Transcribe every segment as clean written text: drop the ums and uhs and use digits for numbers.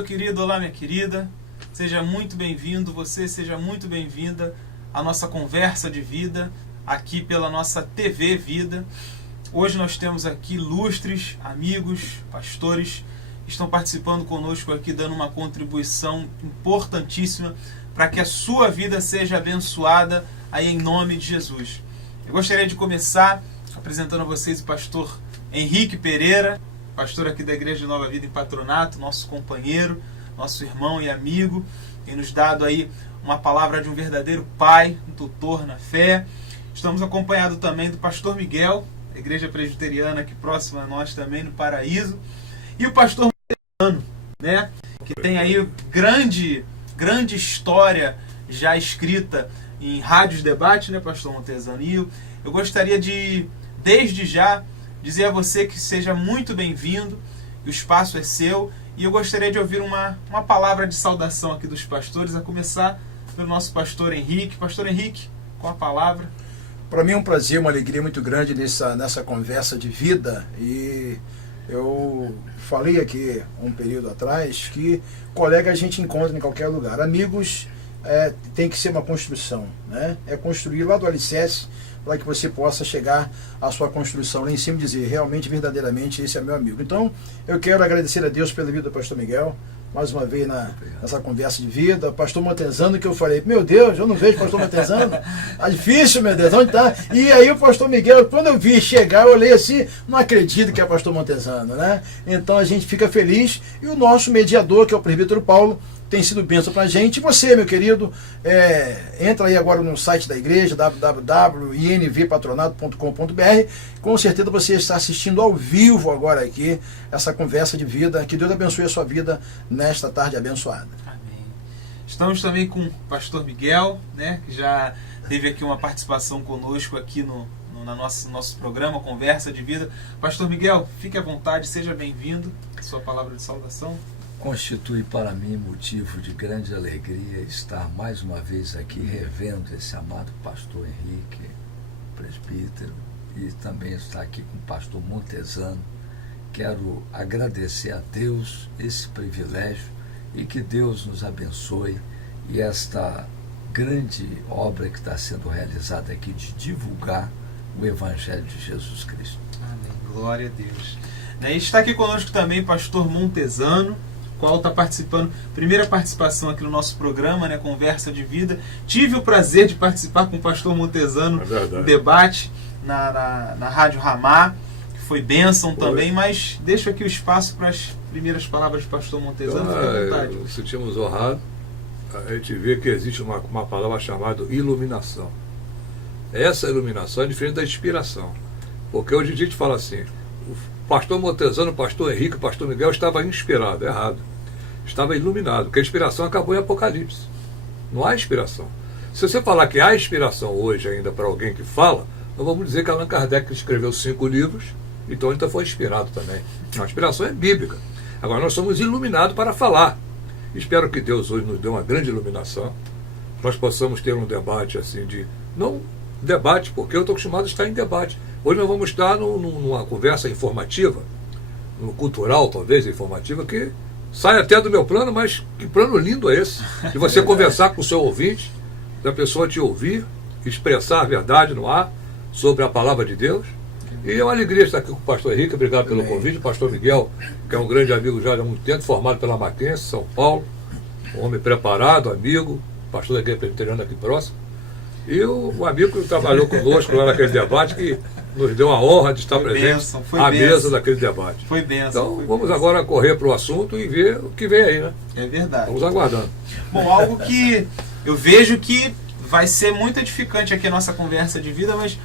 meu querido, olá minha querida, seja muito bem-vindo, você seja muito bem-vinda à nossa conversa de vida, aqui pela nossa TV Vida. Hoje nós temos aqui ilustres amigos, pastores, que estão participando conosco aqui, dando uma contribuição importantíssima para que a sua vida seja abençoada aí em nome de Jesus. Eu gostaria de começar apresentando a vocês o pastor Henrique Pereira, pastor aqui da Igreja de Nova Vida em Patronato, nosso companheiro, nosso irmão e amigo, tem nos dado aí uma palavra de um verdadeiro pai, um tutor na fé. Estamos acompanhados também do pastor Miguel, da Igreja Presbiteriana aqui próxima a nós também, no Paraíso, e o pastor Montezano, né, que tem aí grande história já escrita em rádios debate, né, pastor Montezano? E eu gostaria de, desde já, dizer a você que seja muito bem-vindo, que o espaço é seu, e eu gostaria de ouvir uma palavra de saudação aqui dos pastores, a começar pelo nosso pastor Henrique. Pastor Henrique, com a palavra. Para mim é um prazer, uma alegria muito grande nessa conversa de vida, e eu falei aqui um período atrás que colega a gente encontra em qualquer lugar, amigos tem que ser uma construção, né? É construir lá do alicerce para que você possa chegar à sua construção lá em cima e dizer, realmente, verdadeiramente, esse é meu amigo. Então, eu quero agradecer a Deus pela vida do pastor Miguel, mais uma vez nessa conversa de vida. Pastor Montezano, que eu falei, meu Deus, eu não vejo pastor Montezano, tá difícil, meu Deus, onde tá? E aí o pastor Miguel, quando eu vi chegar, eu olhei assim, não acredito que é pastor Montezano, né? Então a gente fica feliz, e o nosso mediador, que é o presbítero Paulo, tem sido bênção para a gente. E você, meu querido, entra aí agora no site da igreja, www.invpatronato.com.br. Com certeza você está assistindo ao vivo agora aqui essa conversa de vida. Que Deus abençoe a sua vida nesta tarde abençoada. Amém. Estamos também com o pastor Miguel, né, que já teve aqui uma participação conosco aqui no nosso programa Conversa de Vida. Pastor Miguel, fique à vontade, seja bem-vindo. Sua palavra de saudação. Constitui para mim motivo de grande alegria estar mais uma vez aqui revendo esse amado pastor Henrique, presbítero, e também estar aqui com o pastor Montezano. Quero agradecer a Deus esse privilégio e que Deus nos abençoe, e esta grande obra que está sendo realizada aqui de divulgar o Evangelho de Jesus Cristo. Amém. Glória a Deus. E está aqui conosco também o pastor Montezano, qual está participando, primeira participação aqui no nosso programa, né, Conversa de Vida. Tive o prazer de participar com o pastor Montezano no debate na Rádio Ramá, que foi bênção também, mas deixo aqui o espaço para as primeiras palavras do pastor Montezano. Fique à vontade. Nos sentimos honrados. A gente vê que existe uma palavra chamada iluminação. Essa iluminação é diferente da inspiração, porque hoje a gente fala assim, o pastor Montezano, o pastor Henrique, o pastor Miguel estava inspirado, errado. Estava iluminado, porque a inspiração acabou em Apocalipse. Não há inspiração. Se você falar que há inspiração hoje ainda para alguém que fala, nós vamos dizer que Allan Kardec escreveu 5 livros, então ele foi inspirado também. A inspiração é bíblica. Agora nós somos iluminados para falar. Espero que Deus hoje nos dê uma grande iluminação, nós possamos ter um debate assim não debate, porque eu estou acostumado a estar em debate. Hoje nós vamos estar numa conversa informativa, no cultural talvez, informativa, que sai até do meu plano, mas que plano lindo é esse? De você conversar com o seu ouvinte, da pessoa te ouvir, expressar a verdade no ar, sobre a palavra de Deus. E é uma alegria estar aqui com o pastor Henrique, obrigado pelo convite. O pastor Miguel, que é um grande amigo já há muito tempo, formado pela Mackenzie, São Paulo, um homem preparado, amigo, pastor da Igreja Presbiteriana aqui próximo. E o amigo que trabalhou conosco lá naquele debate, que nos deu a honra de estar presente à mesa daquele debate. Foi bênção. Então vamos agora correr para o assunto e ver o que vem aí, né? É verdade. Vamos aguardando. Bom, algo que eu vejo que vai ser muito edificante aqui a nossa conversa de vida, mas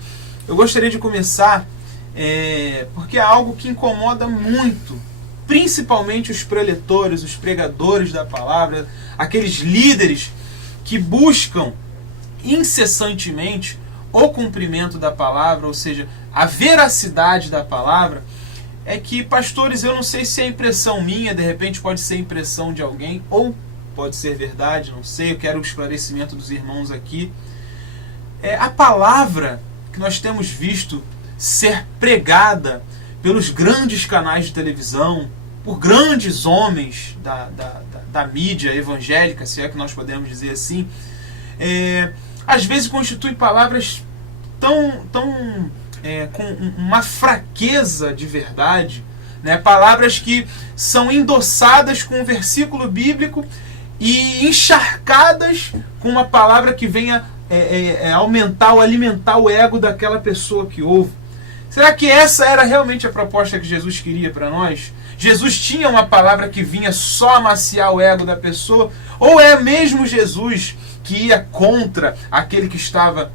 eu gostaria de começar porque é algo que incomoda muito, principalmente os preletores, os pregadores da palavra, aqueles líderes que buscam incessantemente o cumprimento da palavra, ou seja, a veracidade da palavra. É que, pastores, eu não sei se é impressão minha, de repente pode ser impressão de alguém, ou pode ser verdade, não sei, eu quero o esclarecimento dos irmãos aqui. A palavra que nós temos visto ser pregada pelos grandes canais de televisão, por grandes homens da mídia evangélica, se é que nós podemos dizer assim, às vezes constitui palavras com uma fraqueza de verdade, né? Palavras que são endossadas com um versículo bíblico e encharcadas com uma palavra que venha aumentar ou alimentar o ego daquela pessoa que ouve. Será que essa era realmente a proposta que Jesus queria para nós? Jesus tinha uma palavra que vinha só amaciar o ego da pessoa? Ou é mesmo Jesus que ia contra aquele que estava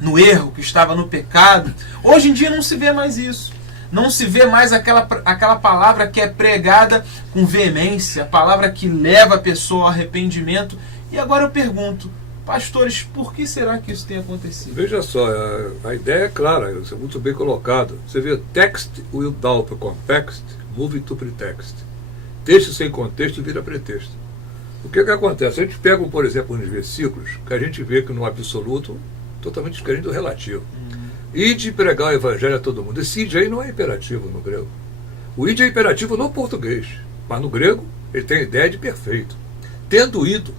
no erro, que estava no pecado? Hoje em dia não se vê mais isso. Não se vê mais aquela palavra que é pregada com veemência, a palavra que leva a pessoa ao arrependimento. E agora eu pergunto, pastores, por que será que isso tem acontecido? Veja só, a ideia é clara, isso é muito bem colocado. Você vê, text without context, move to pretext. Texto sem contexto vira pretexto. O que acontece? A gente pega, por exemplo, uns versículos que a gente vê que no absoluto totalmente diferente do relativo. Ide pregar o evangelho a todo mundo. Esse ide aí não é imperativo no grego. O ide é imperativo no português, mas no grego ele tem a ideia de perfeito. Tendo ido,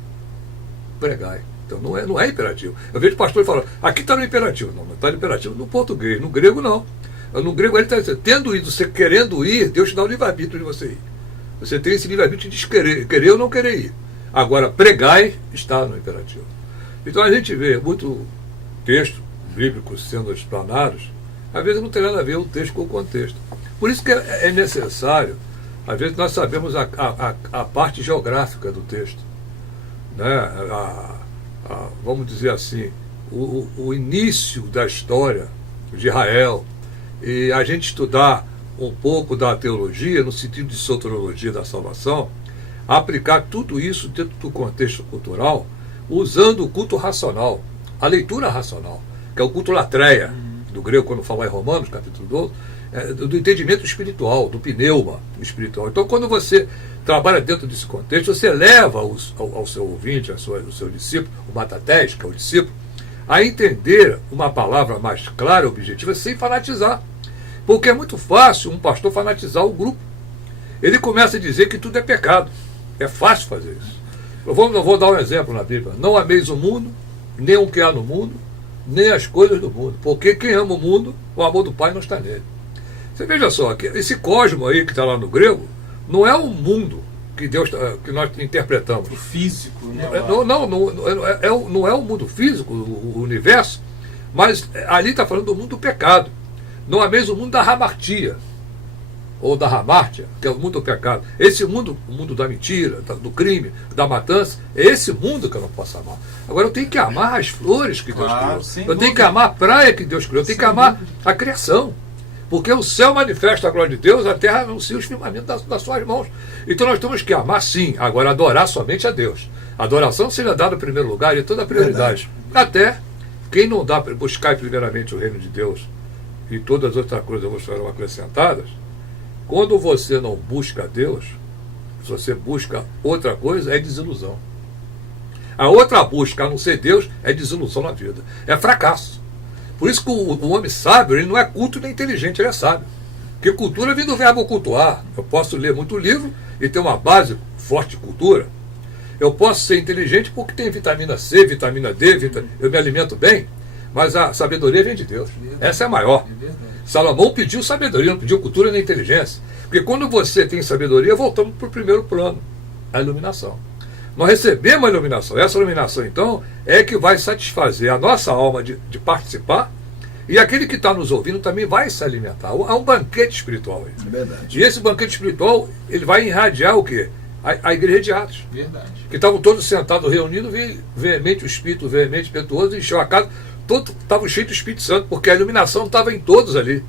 pregai. Então não é imperativo. Eu vejo o pastor falando, aqui está no imperativo. Não está no imperativo no português. No grego não. No grego ele está dizendo, tendo ido, você querendo ir, Deus te dá o livre-arbítrio de você ir. Você tem esse livre-arbítrio de querer ou não querer ir. Agora, pregai está no imperativo. Então a gente vê muito texto bíblicos sendo explanados, às vezes não tem nada a ver o texto com o contexto. Por isso que é necessário, às vezes nós sabemos a parte geográfica do texto, né? Vamos dizer assim, o início da história de Israel, e a gente estudar um pouco da teologia, no sentido de soteriologia da salvação, aplicar tudo isso dentro do contexto cultural, usando o culto racional, a leitura racional, que é o culto latreia, do grego, quando fala em Romanos, capítulo 12, do entendimento espiritual, do pneuma espiritual. Então, quando você trabalha dentro desse contexto, você leva ao seu ouvinte, ao seu discípulo, o matatés, que é o discípulo, a entender uma palavra mais clara, objetiva, sem fanatizar. Porque é muito fácil um pastor fanatizar o grupo. Ele começa a dizer que tudo é pecado. É fácil fazer isso. Eu vou dar um exemplo na Bíblia. Não ameis o mundo, nem o que há no mundo, nem as coisas do mundo. Porque quem ama o mundo, o amor do Pai não está nele. Você veja só, esse cosmo aí que está lá no grego, não é o mundo que que nós interpretamos. O físico, né? Não é o mundo físico, o universo, mas ali está falando do mundo do pecado. Não é mesmo o mundo da hamartia, ou da hamartia, que é o mundo do pecado. Esse mundo, o mundo da mentira, do crime, da matança, é esse mundo que eu não posso amar. Agora eu tenho que amar as flores que Deus criou. Eu tenho que amar a praia que Deus criou. Eu tenho que amar a criação. Porque o céu manifesta a glória de Deus, a terra anuncia os firmamentos das suas mãos. Então nós temos que amar sim, agora adorar somente a Deus. A adoração seja dada em primeiro lugar e toda a prioridade. Até quem não dá para buscar primeiramente o reino de Deus e todas as outras coisas serão acrescentadas, quando você não busca Deus, se você busca outra coisa, é desilusão. A outra busca, a não ser Deus, é desilusão na vida. É fracasso. Por isso que o homem sábio, ele não é culto nem inteligente, ele é sábio. Porque cultura vem do verbo cultuar. Eu posso ler muito livro e ter uma base forte de cultura. Eu posso ser inteligente porque tem vitamina C, vitamina D, eu me alimento bem, mas a sabedoria vem de Deus. Essa é a maior. Salomão pediu sabedoria, não pediu cultura nem inteligência. Porque quando você tem sabedoria, voltamos para o primeiro plano, a iluminação. Nós recebemos a iluminação. Essa iluminação, então, é que vai satisfazer a nossa alma de participar, e aquele que está nos ouvindo também vai se alimentar. Há um banquete espiritual aí. É verdade. E esse banquete espiritual, ele vai irradiar o quê? A igreja de Atos. Verdade. Que estavam todos sentados, reunidos, veemente, o Espírito veemente, impetuoso, encheu a casa, todos estavam cheios do Espírito Santo, porque a iluminação estava em todos ali.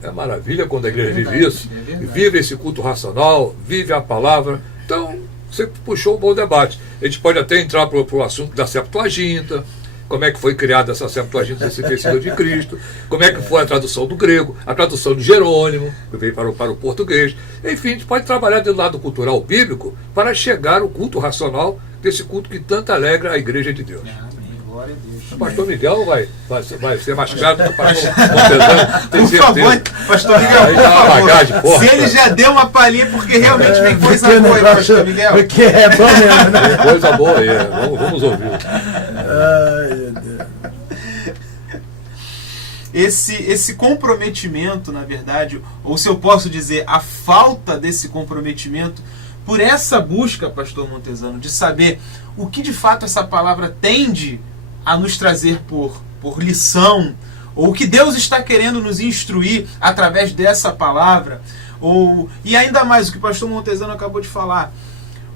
É maravilha quando a igreja vive isso, vive esse culto racional, vive a palavra. Então, você puxou um bom debate. A gente pode até entrar para o assunto da Septuaginta, como é que foi criada essa Septuaginta desse versículo de Cristo, como é que foi a tradução do grego, a tradução de Jerônimo, que veio para o português. Enfim, a gente pode trabalhar do lado cultural bíblico para chegar ao culto racional, desse culto que tanto alegra a igreja de Deus. Glória a Deus. O pastor Miguel vai ser mais caro do que o pastor Montezano, tem Por favor, certeza. pastor Miguel, Aí por dá uma favor. bagagem forte. Se ele já deu uma palhinha, porque realmente vem coisa Pequeno boa aí, negócio, pastor Miguel. porque é bom mesmo, né? Tem coisa boa aí, vamos ouvir. Ai, meu Deus. Esse comprometimento, na verdade, ou se eu posso dizer, a falta desse comprometimento, por essa busca, pastor Montezano, de saber o que de fato essa palavra tende a nos trazer por lição, ou o que Deus está querendo nos instruir através dessa palavra, e ainda mais o que o pastor Montezano acabou de falar,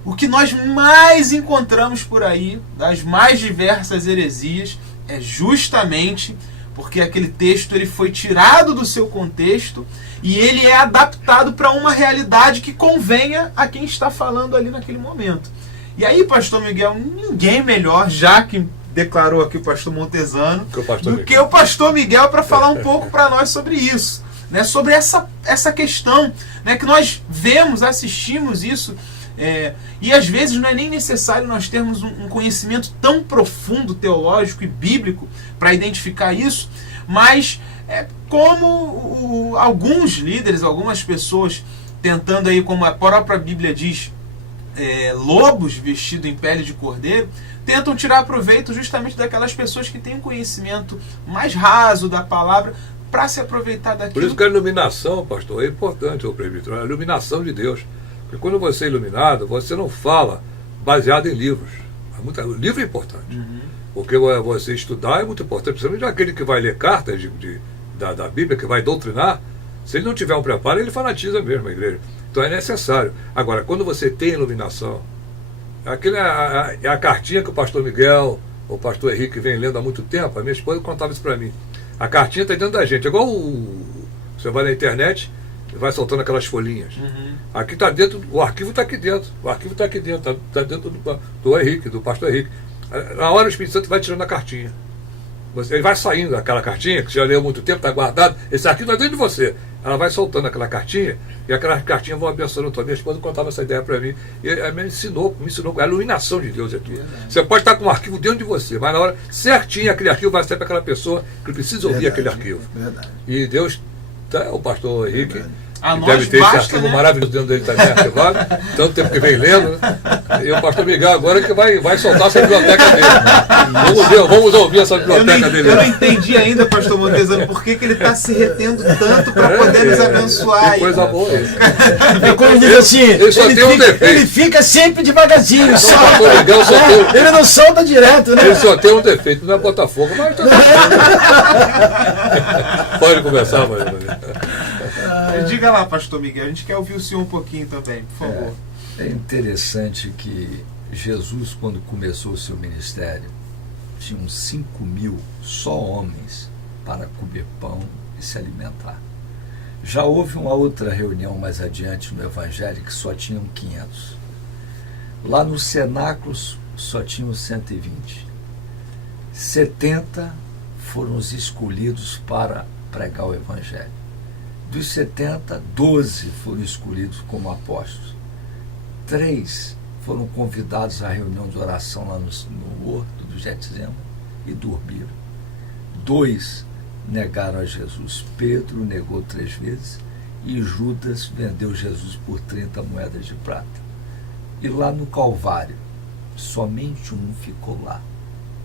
o que nós mais encontramos por aí, das mais diversas heresias, é justamente porque aquele texto ele foi tirado do seu contexto e ele é adaptado para uma realidade que convenha a quem está falando ali naquele momento. E aí, pastor Miguel, ninguém melhor, já que declarou aqui o pastor Montezano, do que o pastor Miguel para falar um pouco para nós sobre isso, né? Sobre essa questão, né? Que nós vemos, assistimos isso, e às vezes não é nem necessário nós termos um conhecimento tão profundo, teológico e bíblico para identificar isso, mas como alguns líderes, algumas pessoas tentando aí, como a própria Bíblia diz, lobos vestidos em pele de cordeiro, tentam tirar proveito justamente daquelas pessoas que têm um conhecimento mais raso da palavra para se aproveitar daquilo. Por isso que a iluminação, pastor, é importante, ô presbítero, a iluminação de Deus. Porque quando você é iluminado, você não fala baseado em livros. O livro é importante. Porque você estudar é muito importante, principalmente aquele que vai ler cartas da Bíblia, que vai doutrinar. Se ele não tiver um preparo, ele fanatiza mesmo a igreja. Então é necessário. Agora, quando você tem iluminação, é a cartinha que o pastor Miguel, o pastor Henrique vem lendo há muito tempo, a minha esposa contava isso para mim. A cartinha está dentro da gente. É igual você vai na internet e vai soltando aquelas folhinhas. Aqui está dentro, o arquivo está aqui dentro. O arquivo está aqui dentro, está dentro do Henrique, do pastor Henrique. Na hora o Espírito Santo vai tirando a cartinha. Ele vai saindo daquela cartinha, que já leu há muito tempo, está guardado. Esse arquivo está dentro de você. Ela vai soltando aquela cartinha, e aquelas cartinhas vão abençoando a tua. Minha esposa contava essa ideia para mim. E ela me ensinou a iluminação de Deus é tudo. Você pode estar com um arquivo dentro de você, mas na hora certinho aquele arquivo vai ser para aquela pessoa que precisa ouvir aquele arquivo. E Deus, o pastor Henrique, deve ter esse arquivo maravilhoso dentro dele também, arquivado, tanto tempo que vem lendo, e o pastor Miguel agora que vai soltar essa biblioteca dele. Vamos ouvir essa biblioteca dele. Eu não entendi ainda, pastor Montezano, por que ele está se retendo tanto para poder nos abençoar. Que coisa boa isso. Quando diz assim, ele fica sempre devagarzinho. Ele não solta direto, né? Ele só tem um defeito, não é Botafogo, mas pode conversar, Maria. Diga lá, pastor Miguel, a gente quer ouvir o senhor um pouquinho também, por favor. É interessante que Jesus, quando começou o seu ministério, tinha uns 5.000 só homens para comer pão e se alimentar. Já houve uma outra reunião mais adiante no Evangelho que só tinham 500. Lá nos cenáculos só tinham 120. 70 foram os escolhidos para pregar o Evangelho. Dos 70, 12 foram escolhidos como apóstolos. 3 foram convidados à reunião de oração lá no horto do Getsema e dormiram. 2 negaram a Jesus. Pedro negou 3 vezes e Judas vendeu Jesus por 30 moedas de prata. E lá no Calvário, somente um ficou lá,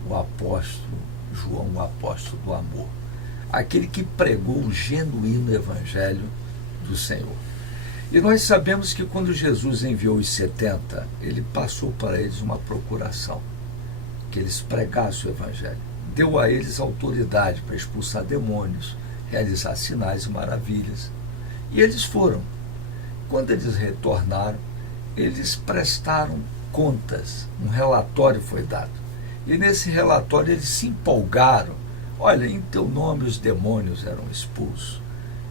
o apóstolo João, o apóstolo do amor. Aquele que pregou o genuíno evangelho do Senhor. E nós sabemos que quando Jesus enviou os 70, ele passou para eles uma procuração, que eles pregassem o evangelho. Deu a eles autoridade para expulsar demônios, realizar sinais e maravilhas. E eles foram. Quando eles retornaram, eles prestaram contas, um relatório foi dado. E nesse relatório eles se empolgaram. Olha, em teu nome os demônios eram expulsos.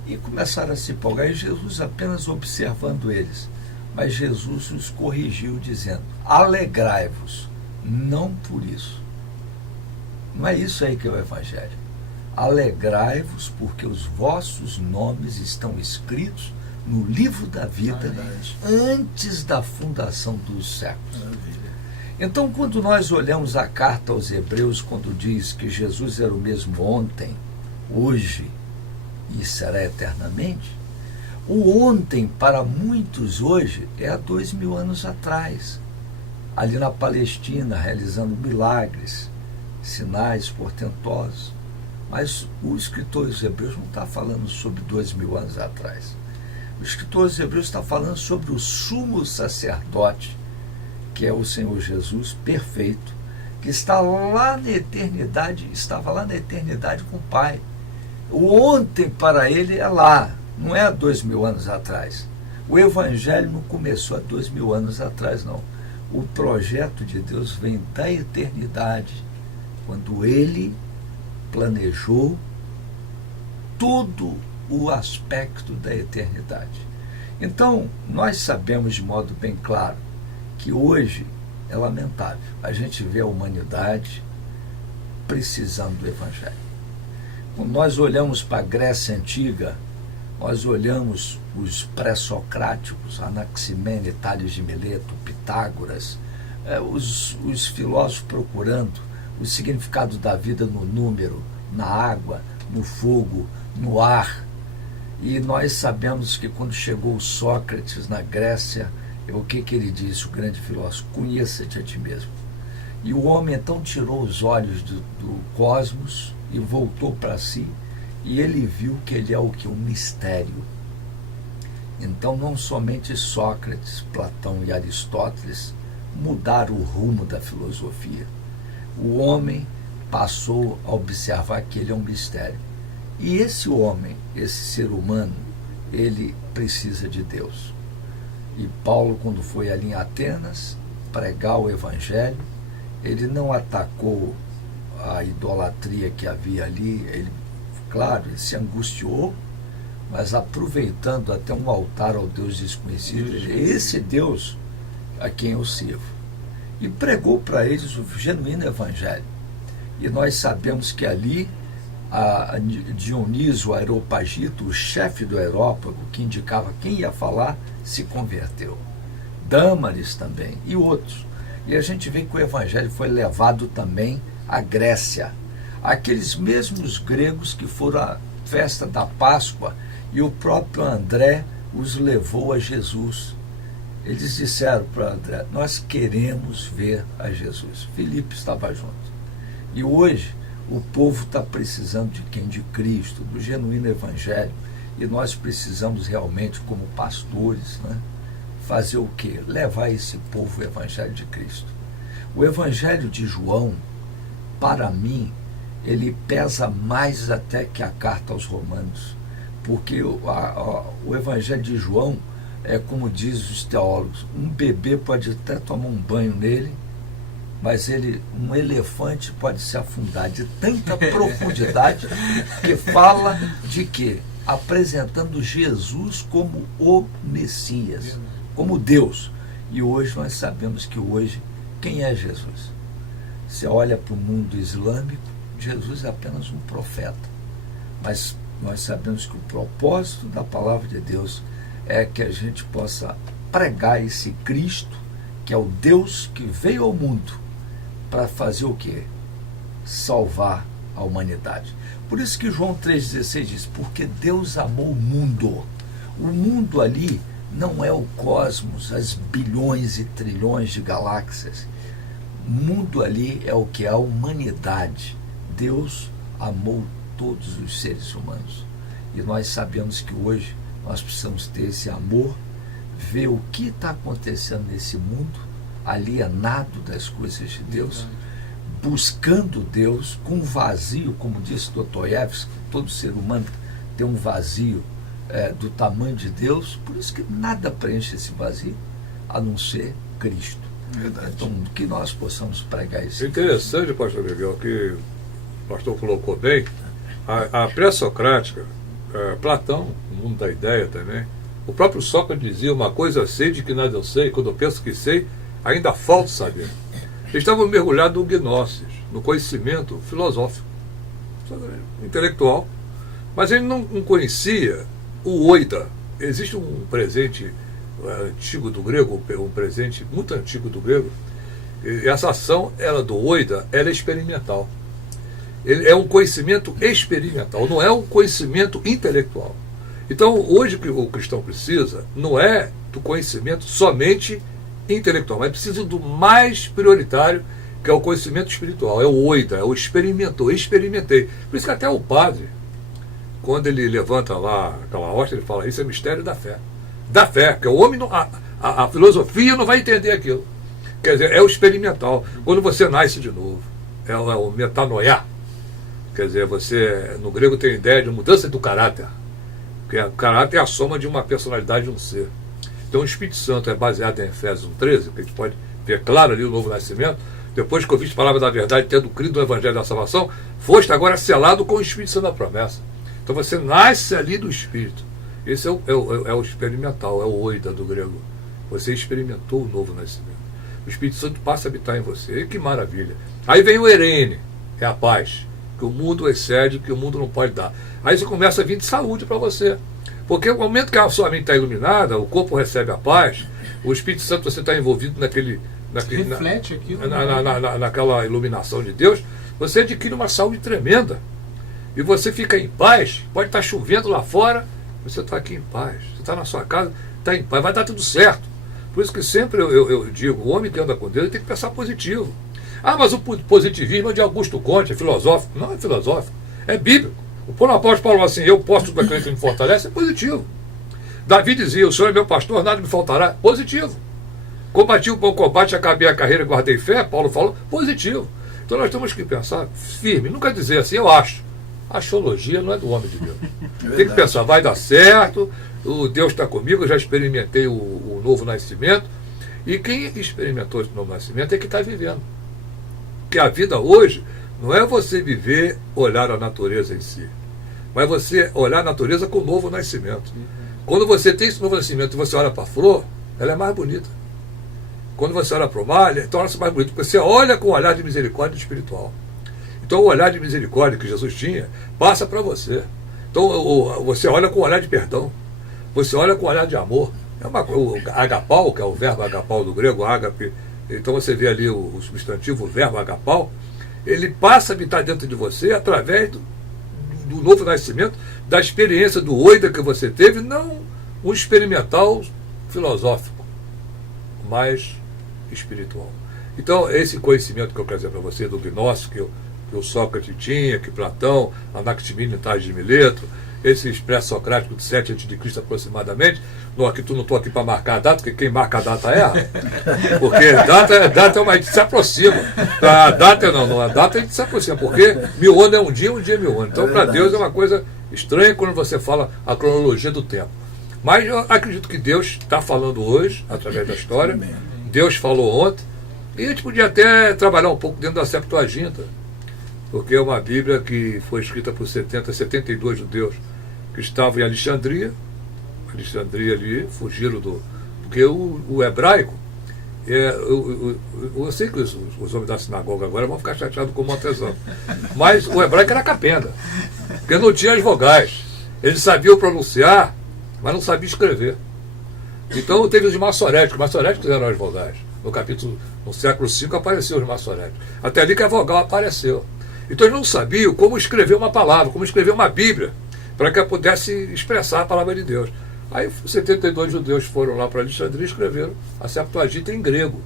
E começaram a se empolgar, e Jesus apenas observando eles. Mas Jesus os corrigiu, dizendo: alegrai-vos, não por isso. Não é isso aí que é o Evangelho. Alegrai-vos, porque os vossos nomes estão escritos no livro da vida antes da fundação dos séculos. Então, quando nós olhamos a carta aos Hebreus, quando diz que Jesus era o mesmo ontem, hoje e será eternamente, o ontem para muitos hoje é há 2000 anos atrás, ali na Palestina, realizando milagres, sinais portentosos. Mas o escritor dos Hebreus não está falando sobre 2000 anos atrás. O escritor dos Hebreus está falando sobre o sumo sacerdote, que é o Senhor Jesus perfeito, que está lá na eternidade, estava lá na eternidade com o Pai. O ontem para ele é lá, não é há 2000 anos atrás. O Evangelho não começou há 2000 anos atrás, não. O projeto de Deus vem da eternidade, quando ele planejou todo o aspecto da eternidade. Então, nós sabemos de modo bem claro que hoje é lamentável. A gente vê a humanidade precisando do Evangelho. Quando nós olhamos para a Grécia Antiga, nós olhamos os pré-socráticos, Anaximene, Tales de Mileto, Pitágoras, os filósofos procurando o significado da vida no número, na água, no fogo, no ar. E nós sabemos que quando chegou Sócrates na Grécia, o que ele disse, o grande filósofo? Conheça-te a ti mesmo. E o homem então tirou os olhos do cosmos e voltou para si, e ele viu que ele é o que? Um mistério. Então não somente Sócrates, Platão e Aristóteles mudaram o rumo da filosofia. O homem passou a observar que ele é um mistério. E esse homem, esse ser humano, ele precisa de Deus. E Paulo, quando foi ali em Atenas pregar o Evangelho, ele não atacou a idolatria que havia ali, ele se angustiou, mas aproveitando até um altar ao Deus desconhecido, esse Deus a quem eu sirvo. E pregou para eles o genuíno Evangelho. E nós sabemos que ali, a Dionísio Areopagito, o chefe do Areópago, que indicava quem ia falar, se converteu. Dâmaris também, e outros. E a gente vê que o Evangelho foi levado também à Grécia. Aqueles mesmos gregos que foram à festa da Páscoa, e o próprio André os levou a Jesus. Eles disseram para André, nós queremos ver a Jesus. Filipe estava junto. E hoje, o povo está precisando de quem? De Cristo, do genuíno Evangelho. E nós precisamos realmente, como pastores, fazer o quê? Levar esse povo o Evangelho de Cristo. O Evangelho de João, para mim, ele pesa mais até que a carta aos Romanos. Porque o Evangelho de João, como dizem os teólogos, um bebê pode até tomar um banho nele, mas um elefante pode se afundar de tanta profundidade, que fala de quê? Apresentando Jesus como o Messias, como Deus. E hoje nós sabemos que quem é Jesus? Você olha para o mundo islâmico, Jesus é apenas um profeta. Mas nós sabemos que o propósito da palavra de Deus é que a gente possa pregar esse Cristo, que é o Deus que veio ao mundo para fazer o quê? Salvar a humanidade. Por isso que João 3,16 diz, porque Deus amou o mundo. O mundo ali não é o cosmos, as bilhões e trilhões de galáxias. O mundo ali é o que é a humanidade. Deus amou todos os seres humanos. E nós sabemos que hoje nós precisamos ter esse amor, ver o que está acontecendo nesse mundo, alienado das coisas de Deus, buscando Deus com um vazio, como disse Dostoiévski, todo ser humano tem um vazio do tamanho de Deus, por isso que nada preenche esse vazio, a não ser Cristo. Verdade. Então, que nós possamos pregar isso. Interessante, pastor Miguel, que o pastor colocou bem, a pré-socrática, Platão, o mundo da ideia também, o próprio Sócrates dizia, uma coisa sei de que nada eu sei, quando eu penso que sei, ainda falta saber. Eles estavam mergulhados no gnósis, no conhecimento filosófico, intelectual, mas ele não conhecia o oida. Existe um presente antigo do grego, um presente muito antigo do grego, E essa ação, ela do oida, ela é experimental. Ele é um conhecimento experimental, não é um conhecimento intelectual. Então, hoje o que o cristão precisa não é do conhecimento somente intelectual, mas precisa do mais prioritário, que é o conhecimento espiritual, é o oida, é o experimentou, experimentei. Por isso que até o padre, quando ele levanta lá aquela hóstia, ele fala, isso é mistério da fé. Da fé, porque o homem, a filosofia não vai entender aquilo. Quer dizer, é o experimental. Quando você nasce de novo, é o metanoia. Quer dizer, você, no grego tem a ideia de mudança do caráter. Porque o caráter é a soma de uma personalidade de um ser. Então o Espírito Santo é baseado em Efésios 1,13, que a gente pode ver claro ali o novo nascimento. Depois que ouviste a palavra da verdade, tendo crido no Evangelho da salvação, foste agora selado com o Espírito Santo da promessa. Então você nasce ali do Espírito. Esse é o experimental, é o oida do grego. Você experimentou o novo nascimento. O Espírito Santo passa a habitar em você. E que maravilha. Aí vem o Erene, é a paz, que o mundo excede, que o mundo não pode dar. Aí você começa a vir de saúde para você. Porque no momento que a sua mente está iluminada, o corpo recebe a paz, o Espírito Santo, você está envolvido reflete aquilo, naquela iluminação de Deus, você adquire uma saúde tremenda. E você fica em paz, pode estar chovendo lá fora, você está aqui em paz. Você está na sua casa, está em paz, vai dar tudo certo. Por isso que sempre eu digo, o homem que anda com Deus ele tem que pensar positivo. Ah, mas o positivismo é de Augusto Conte, é filosófico. Não é filosófico, é bíblico. O apóstolo falou assim, eu posso tudo aquilo que me fortalece, é positivo. Davi dizia, o Senhor é meu pastor, nada me faltará, positivo. Combati o bom combate, acabei a carreira, guardei fé, Paulo falou, positivo. Então nós temos que pensar firme, nunca dizer assim, eu acho. A astrologia não é do homem de Deus. Tem que pensar, vai dar certo, o Deus está comigo, eu já experimentei o novo nascimento. E quem experimentou esse novo nascimento é que está vivendo. Porque a vida hoje não é você viver, olhar a natureza em si, mas você olhar a natureza com o novo nascimento. Quando você tem esse novo nascimento e você olha para a flor, ela é mais bonita. Quando você olha para o mar, ele torna-se mais bonito, porque você olha com um olhar de misericórdia espiritual. Então o olhar de misericórdia que Jesus tinha, passa para você. Então você olha com um olhar de perdão, você olha com um olhar de amor. O agapau, que é o verbo agapau do grego, ágape, então você vê ali o substantivo, o verbo agapau, ele passa a habitar dentro de você através do novo nascimento, da experiência do oida que você teve, não um experimental filosófico, mas espiritual. Então, esse conhecimento que eu quero dizer para você, do gnóstico, que o Sócrates tinha, que Platão, Anaximíndeo, Tales de Mileto, esse expresso socrático de 7 a.C. aproximadamente, não estou aqui para marcar a data, porque quem marca a data erra. Porque data é uma, a gente se aproxima. A data não, a data a gente se aproxima, porque 1000 anos é um dia é 1000 anos. Então, para Deus é uma coisa estranha quando você fala a cronologia do tempo. Mas eu acredito que Deus está falando hoje, através da história. Deus falou ontem. E a gente podia até trabalhar um pouco dentro da Septuaginta, porque é uma Bíblia que foi escrita por 72 judeus que estavam em Alexandria. Alexandria ali, fugiram do... Porque o hebraico, eu sei que os homens da sinagoga agora vão ficar chateados com o Montezano, mas o hebraico era capenga, porque não tinha as vogais. Eles sabiam pronunciar, mas não sabiam escrever. Então teve os maçoréticos eram as vogais. No século V apareceu os maçoréticos. Até ali que a vogal apareceu. Então eles não sabiam como escrever uma palavra, como escrever uma Bíblia, para que pudesse expressar a palavra de Deus. Aí 72 judeus foram lá para Alexandria e escreveram a Septuaginta em grego.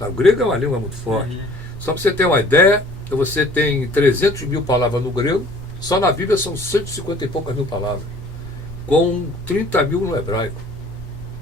O grego é uma língua muito forte. Só para você ter uma ideia, você tem 300 mil palavras no grego, só na Bíblia são 150 e poucas mil palavras, com 30 mil no hebraico.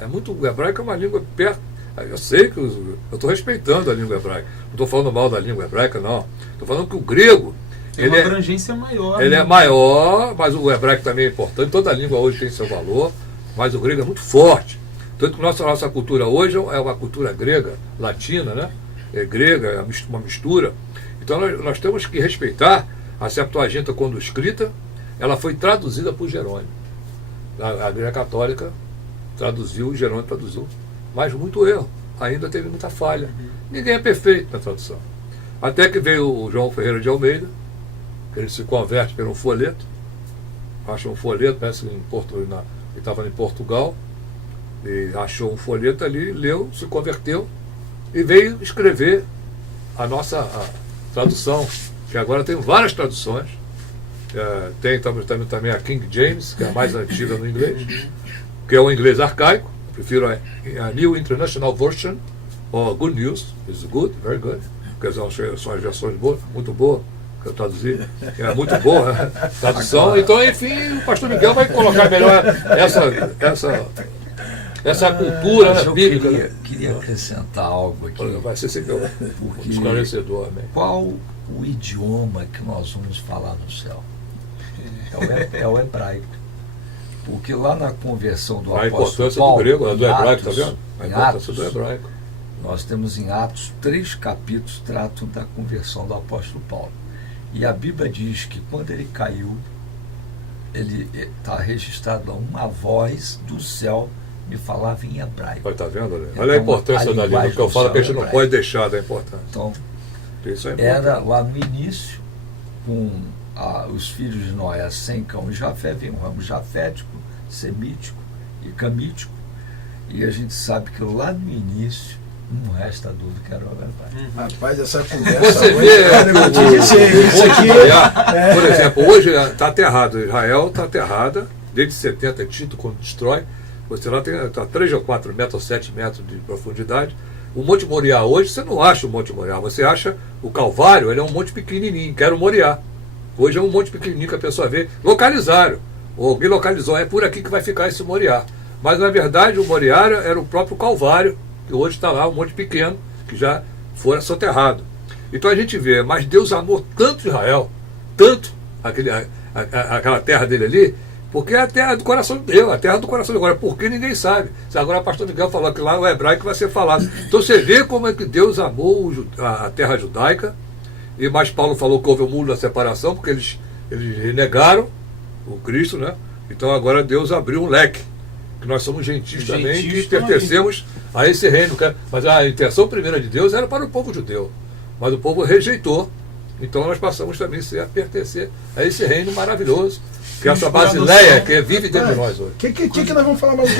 O hebraico é uma língua perto. Eu sei que eu estou respeitando a língua hebraica. Não estou falando mal da língua hebraica, não. Estou falando que o grego... Tem uma abrangência maior. Ele é maior, mas o hebraico também é importante. Toda língua hoje tem seu valor, mas o grego é muito forte. Tanto que nossa cultura hoje é uma cultura grega, latina, né? É grega, é uma mistura. Então nós temos que respeitar a Septuaginta quando escrita. Ela foi traduzida por Jerônimo. A Igreja Católica traduziu, Jerônimo traduziu. Mas muito erro, ainda teve muita falha. Ninguém é perfeito na tradução. Até que veio o João Ferreira de Almeida, que ele se converte por um folheto, achou um folheto, parece que ele estava em Portugal, e achou um folheto ali, leu, se converteu, e veio escrever a nossa tradução, que agora tem várias traduções. Tem também a King James, que é a mais antiga no inglês, que é o inglês arcaico. Eu prefiro a New International Version, ou Good News, is good, very good, porque são as versões boas, muito boas, que eu traduzi, é muito boa a tradução. Então, enfim, o pastor Miguel vai colocar melhor essa cultura, Mas eu bíblica. queria acrescentar algo aqui. Vai ser sempre um esclarecedor. Né? Qual o idioma que nós vamos falar no céu? É o hebraico. Porque lá na conversão do A apóstolo importância Paulo, do grego, do hebraico, tá Atos, vendo? A em importância Atos, do hebraico. nós temos em Atos 3 capítulos que tratam da conversão do apóstolo Paulo. E a Bíblia diz que quando ele caiu, ele está registrado lá, uma voz do céu me falava em hebraico. Olha, tá vendo? Olha, Então, olha a importância a da língua, linguagem que eu do falo céu que a gente é não hebraico. pode deixar da importância. Então, Isso é era importante. lá no início, com os filhos de Noé, Sem, Cão e Jafé, vem um ramo jafético, semítico e camítico, e a gente sabe que lá no início não resta dúvida que era o hebraico. Rapaz, essa conversa Você hoje, vê, cara, eu vou te dizer, isso aqui por exemplo, hoje está aterrado, Israel está aterrada, desde 70, Tito, quando destrói, você lá tem 3 ou 4 metros ou 7 metros de profundidade. O Monte Moriá hoje, você não acha o Monte Moriá, você acha o Calvário, ele é um monte pequenininho, que era o Moriá. Hoje é um monte pequenininho que a pessoa vê, localizaram, ou alguém localizou, é por aqui que vai ficar esse Moriá. Mas na verdade o Moriá era o próprio Calvário, que hoje está lá, um monte pequeno, que já fora soterrado. Então a gente vê, mas Deus amou tanto Israel, tanto aquela terra dele ali, porque é a terra do coração de Deus, a terra do coração de Deus. Agora, por que ninguém sabe? Agora o pastor Miguel falou que lá o hebraico vai ser falado. Então você vê como é que Deus amou a terra judaica, e mais Paulo falou que houve o muro da separação, porque eles renegaram o Cristo, né? Então agora Deus abriu um leque, que nós somos gentios também, que pertencemos a esse reino. Mas a intenção primeira de Deus era para o povo judeu, mas o povo rejeitou. Então nós passamos também a pertencer a esse reino maravilhoso, que é essa Basileia que vive dentro de nós hoje. O que nós vamos falar mais? O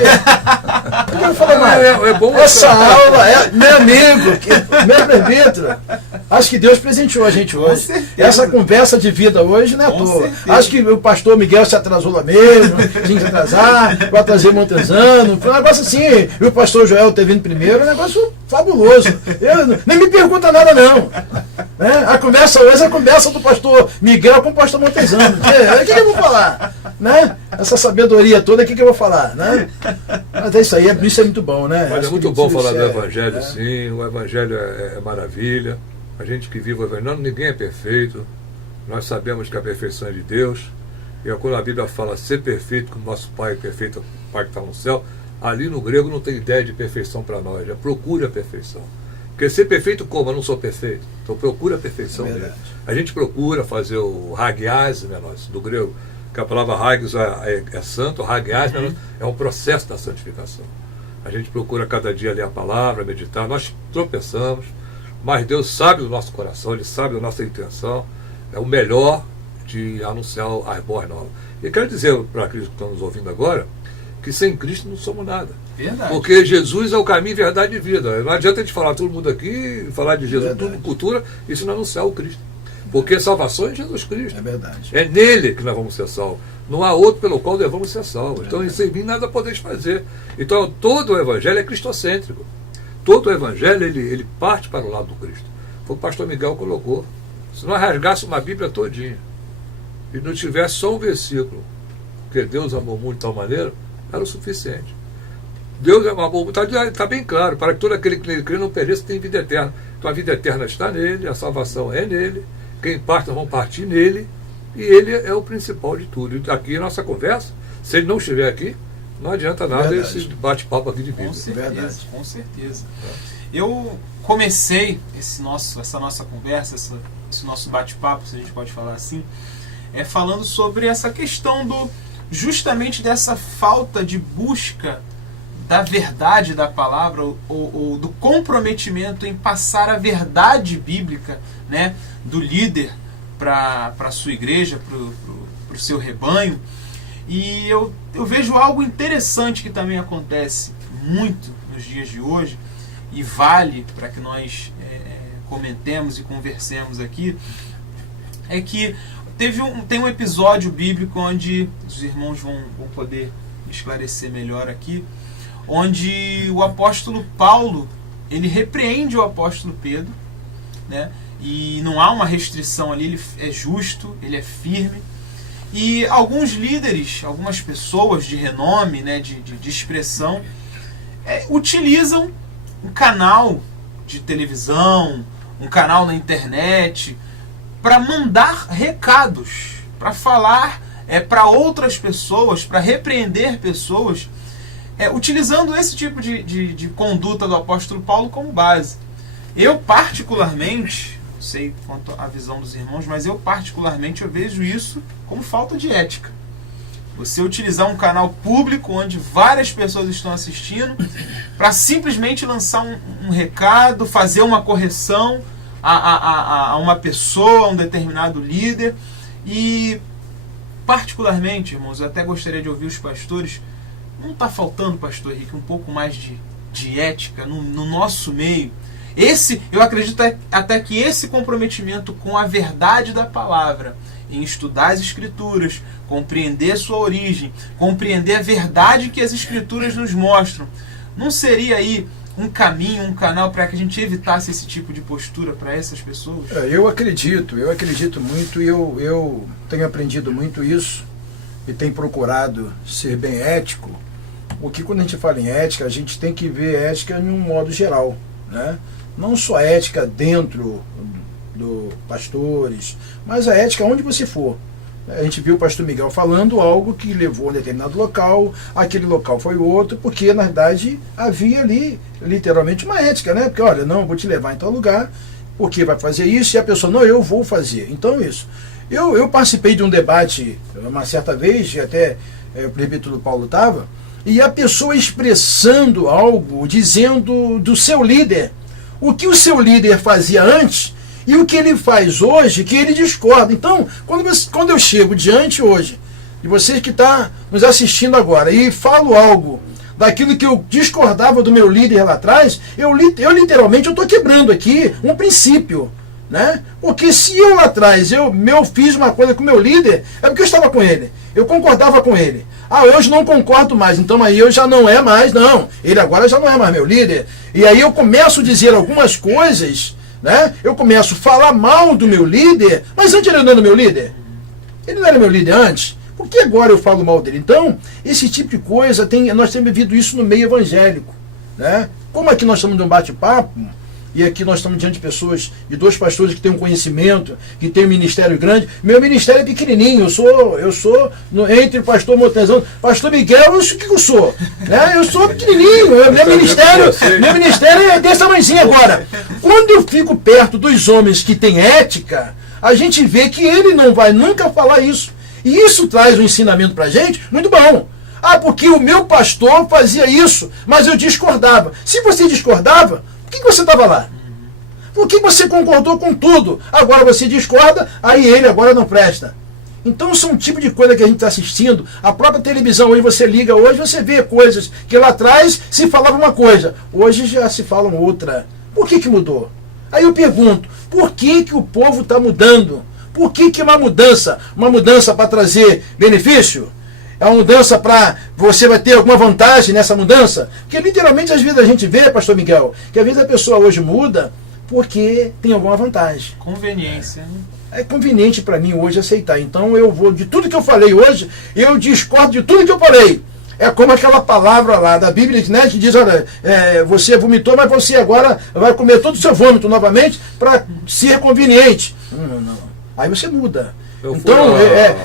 que vamos falar mais? É bom Essa aula meu amigo, meu presbítero. Acho que Deus presenteou a gente hoje. Essa conversa de vida hoje não é à toa. Acho que o pastor Miguel se atrasou lá mesmo, tinha que se atrasar, vai trazer Montezano. Foi um negócio assim. E o pastor Joel ter vindo primeiro, um negócio fabuloso. Nem me pergunta nada, não. A conversa hoje é a conversa do pastor Miguel com o pastor Montezano. O que eu vou falar? Né? Essa sabedoria toda, o que eu vou falar? Né? Mas é isso aí, isso é muito bom, né? Mas Acho é muito que bom isso falar do Evangelho, sim. O Evangelho é maravilha. A gente que vive o Evangelho, ninguém é perfeito. Nós sabemos que a perfeição é de Deus. E quando a Bíblia fala ser perfeito, como nosso Pai é perfeito, o Pai que está no céu, ali no grego não tem ideia de perfeição para nós. Procure a perfeição. Porque ser perfeito como? Eu não sou perfeito. Então procura a perfeição dele. A gente procura fazer o hagias, né, do grego, que a palavra hagios é santo, hagias é um processo da santificação. A gente procura cada dia ler a palavra, meditar, nós tropeçamos, mas Deus sabe do nosso coração, Ele sabe da nossa intenção, é o melhor de anunciar as boas novas. E quero dizer para aqueles que estão nos ouvindo agora, que sem Cristo não somos nada. Verdade. Porque Jesus é o caminho, verdade e vida. Não adianta a gente falar todo mundo aqui, falar de Jesus, tudo cultura, isso não anunciar o Cristo. Porque salvação é Jesus Cristo. É verdade. É nele que nós vamos ser salvos. Não há outro pelo qual devemos ser salvos. Então, sem mim nada podeis fazer. Então, todo o Evangelho é cristocêntrico. Todo o Evangelho, ele parte para o lado do Cristo. Foi o que o pastor Miguel colocou. Se nós rasgássemos uma Bíblia todinha e não tivesse só um versículo, porque Deus amou muito de tal maneira, era o suficiente. Deus amou muito, está bem claro, para que todo aquele que nele crê não pereça, tem vida eterna. Então a vida eterna está nele, a salvação é nele, quem parte vão partir nele, e ele é o principal de tudo. E aqui a nossa conversa, se ele não estiver aqui, não adianta nada Verdade. esse bate-papo aqui de Bíblia. Com certeza, Verdade. com certeza. Eu comecei essa nossa conversa, esse nosso bate-papo, se a gente pode falar assim, falando sobre essa questão justamente dessa falta de busca da verdade da palavra, ou do comprometimento em passar a verdade bíblica, né, do líder para a sua igreja, para o seu rebanho. E eu vejo algo interessante que também acontece muito nos dias de hoje, e vale para que nós comentemos e conversemos aqui, é que tem um episódio bíblico onde os irmãos vão poder esclarecer melhor aqui, onde o apóstolo Paulo, ele repreende o apóstolo Pedro, né? E não há uma restrição ali, ele é justo, ele é firme. E alguns líderes, algumas pessoas de renome, né, de expressão, utilizam um canal de televisão, um canal na internet, para mandar recados, para falar para outras pessoas, para repreender pessoas, utilizando esse tipo de conduta do apóstolo Paulo como base. Eu particularmente, não sei quanto à visão dos irmãos, mas eu particularmente eu vejo isso como falta de ética. Você utilizar um canal público onde várias pessoas estão assistindo para simplesmente lançar um recado, fazer uma correção a uma pessoa, a um determinado líder. E particularmente, irmãos, eu até gostaria de ouvir os pastores. Não está faltando, pastor Henrique, um pouco mais de ética no nosso meio? Eu acredito até que esse comprometimento com a verdade da palavra, em estudar as Escrituras, compreender sua origem, compreender a verdade que as Escrituras nos mostram, não seria aí um caminho, um canal para que a gente evitasse esse tipo de postura para essas pessoas? Eu acredito muito, e eu tenho aprendido muito isso e tenho procurado ser bem ético, porque quando a gente fala em ética, a gente tem que ver ética em um modo geral, né? Não só a ética dentro do pastores, mas a ética onde você for. A gente viu o pastor Miguel falando algo que levou a um determinado local, aquele local foi outro, porque na verdade havia ali literalmente uma ética, né? Porque olha, não, vou te levar em tal lugar, porque vai fazer isso, e a pessoa, não, eu vou fazer. Então isso. Eu participei de um debate uma certa vez, até o presbítero Paulo estava, e a pessoa expressando algo, dizendo do seu líder, o que o seu líder fazia antes e o que ele faz hoje, que ele discorda. Então, quando eu chego diante hoje de vocês que estão nos assistindo agora e falo algo daquilo que eu discordava do meu líder lá atrás, eu literalmente estou quebrando aqui um princípio, né? Porque se eu lá atrás eu fiz uma coisa com o meu líder, é porque eu estava com ele, eu concordava com ele. Hoje não concordo mais, então aí eu já não é mais, não. Ele agora já não é mais meu líder. E aí eu começo a dizer algumas coisas, né? Eu começo a falar mal do meu líder, mas antes ele não era meu líder. Ele não era meu líder antes. Por que agora eu falo mal dele? Então, esse tipo de coisa, nós temos vivido isso no meio evangélico, né? Como aqui nós estamos de um bate-papo, e aqui nós estamos diante de pessoas, de dois pastores que têm um conhecimento, que têm um ministério grande. Meu ministério é pequenininho, eu sou entre o pastor Montezão, pastor Miguel, o que eu sou? Né? Eu sou pequenininho, meu ministério é desse tamanhozinho agora. Quando eu fico perto dos homens que têm ética, a gente vê que ele não vai nunca falar isso. E isso traz um ensinamento para a gente muito bom. Porque o meu pastor fazia isso, mas eu discordava. Se você discordava, por que você estava lá? Por que você concordou com tudo? Agora você discorda, aí ele agora não presta. Então são um tipo de coisa que a gente está assistindo. A própria televisão, hoje você liga, hoje você vê coisas que lá atrás se falava uma coisa, hoje já se fala outra. Por que mudou? Aí eu pergunto, por que o povo está mudando? Por que uma mudança? Uma mudança para trazer benefício? É uma mudança para você vai ter alguma vantagem nessa mudança? Porque literalmente às vezes a gente vê, pastor Miguel, que às vezes a pessoa hoje muda porque tem alguma vantagem. Conveniência. É conveniente para mim hoje aceitar. Então eu vou, de tudo que eu falei hoje, eu discordo de tudo que eu falei. É como aquela palavra lá da Bíblia, né, que diz, olha, você vomitou, mas você agora vai comer todo o seu vômito novamente para ser conveniente. Não. Aí você muda. Então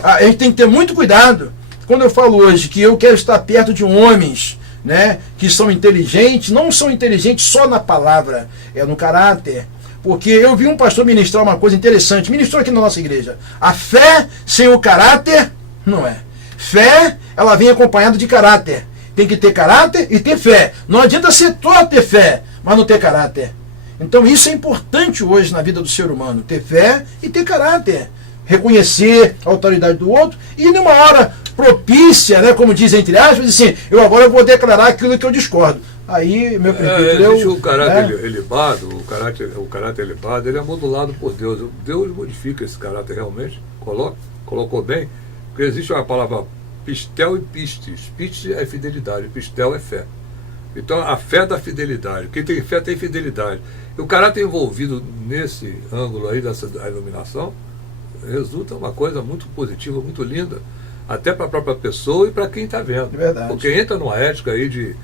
a gente tem que ter muito cuidado. Quando eu falo hoje que eu quero estar perto de homens, né, que são inteligentes, não são inteligentes só na palavra, é no caráter. Porque eu vi um pastor ministrar uma coisa interessante, ministrou aqui na nossa igreja. A fé sem o caráter não é. Fé, ela vem acompanhada de caráter. Tem que ter caráter e ter fé. Não adianta ser só ter fé, mas não ter caráter. Então isso é importante hoje na vida do ser humano, ter fé e ter caráter. Reconhecer a autoridade do outro e numa hora propícia, né, como diz entre aspas, assim, eu agora vou declarar aquilo que eu discordo. Aí, meu presbítero, existe o caráter elevado, o caráter elevado, ele é modulado por Deus. Deus modifica esse caráter realmente, colocou bem, porque existe uma palavra pistel e pistes. Pistes é fidelidade, pistel é fé. Então, a fé da fidelidade. Quem tem fé tem fidelidade. E o caráter envolvido nesse ângulo aí, dessa iluminação, resulta uma coisa muito positiva, muito linda, até para a própria pessoa e para quem está vendo. Verdade. Porque entra numa ética aí de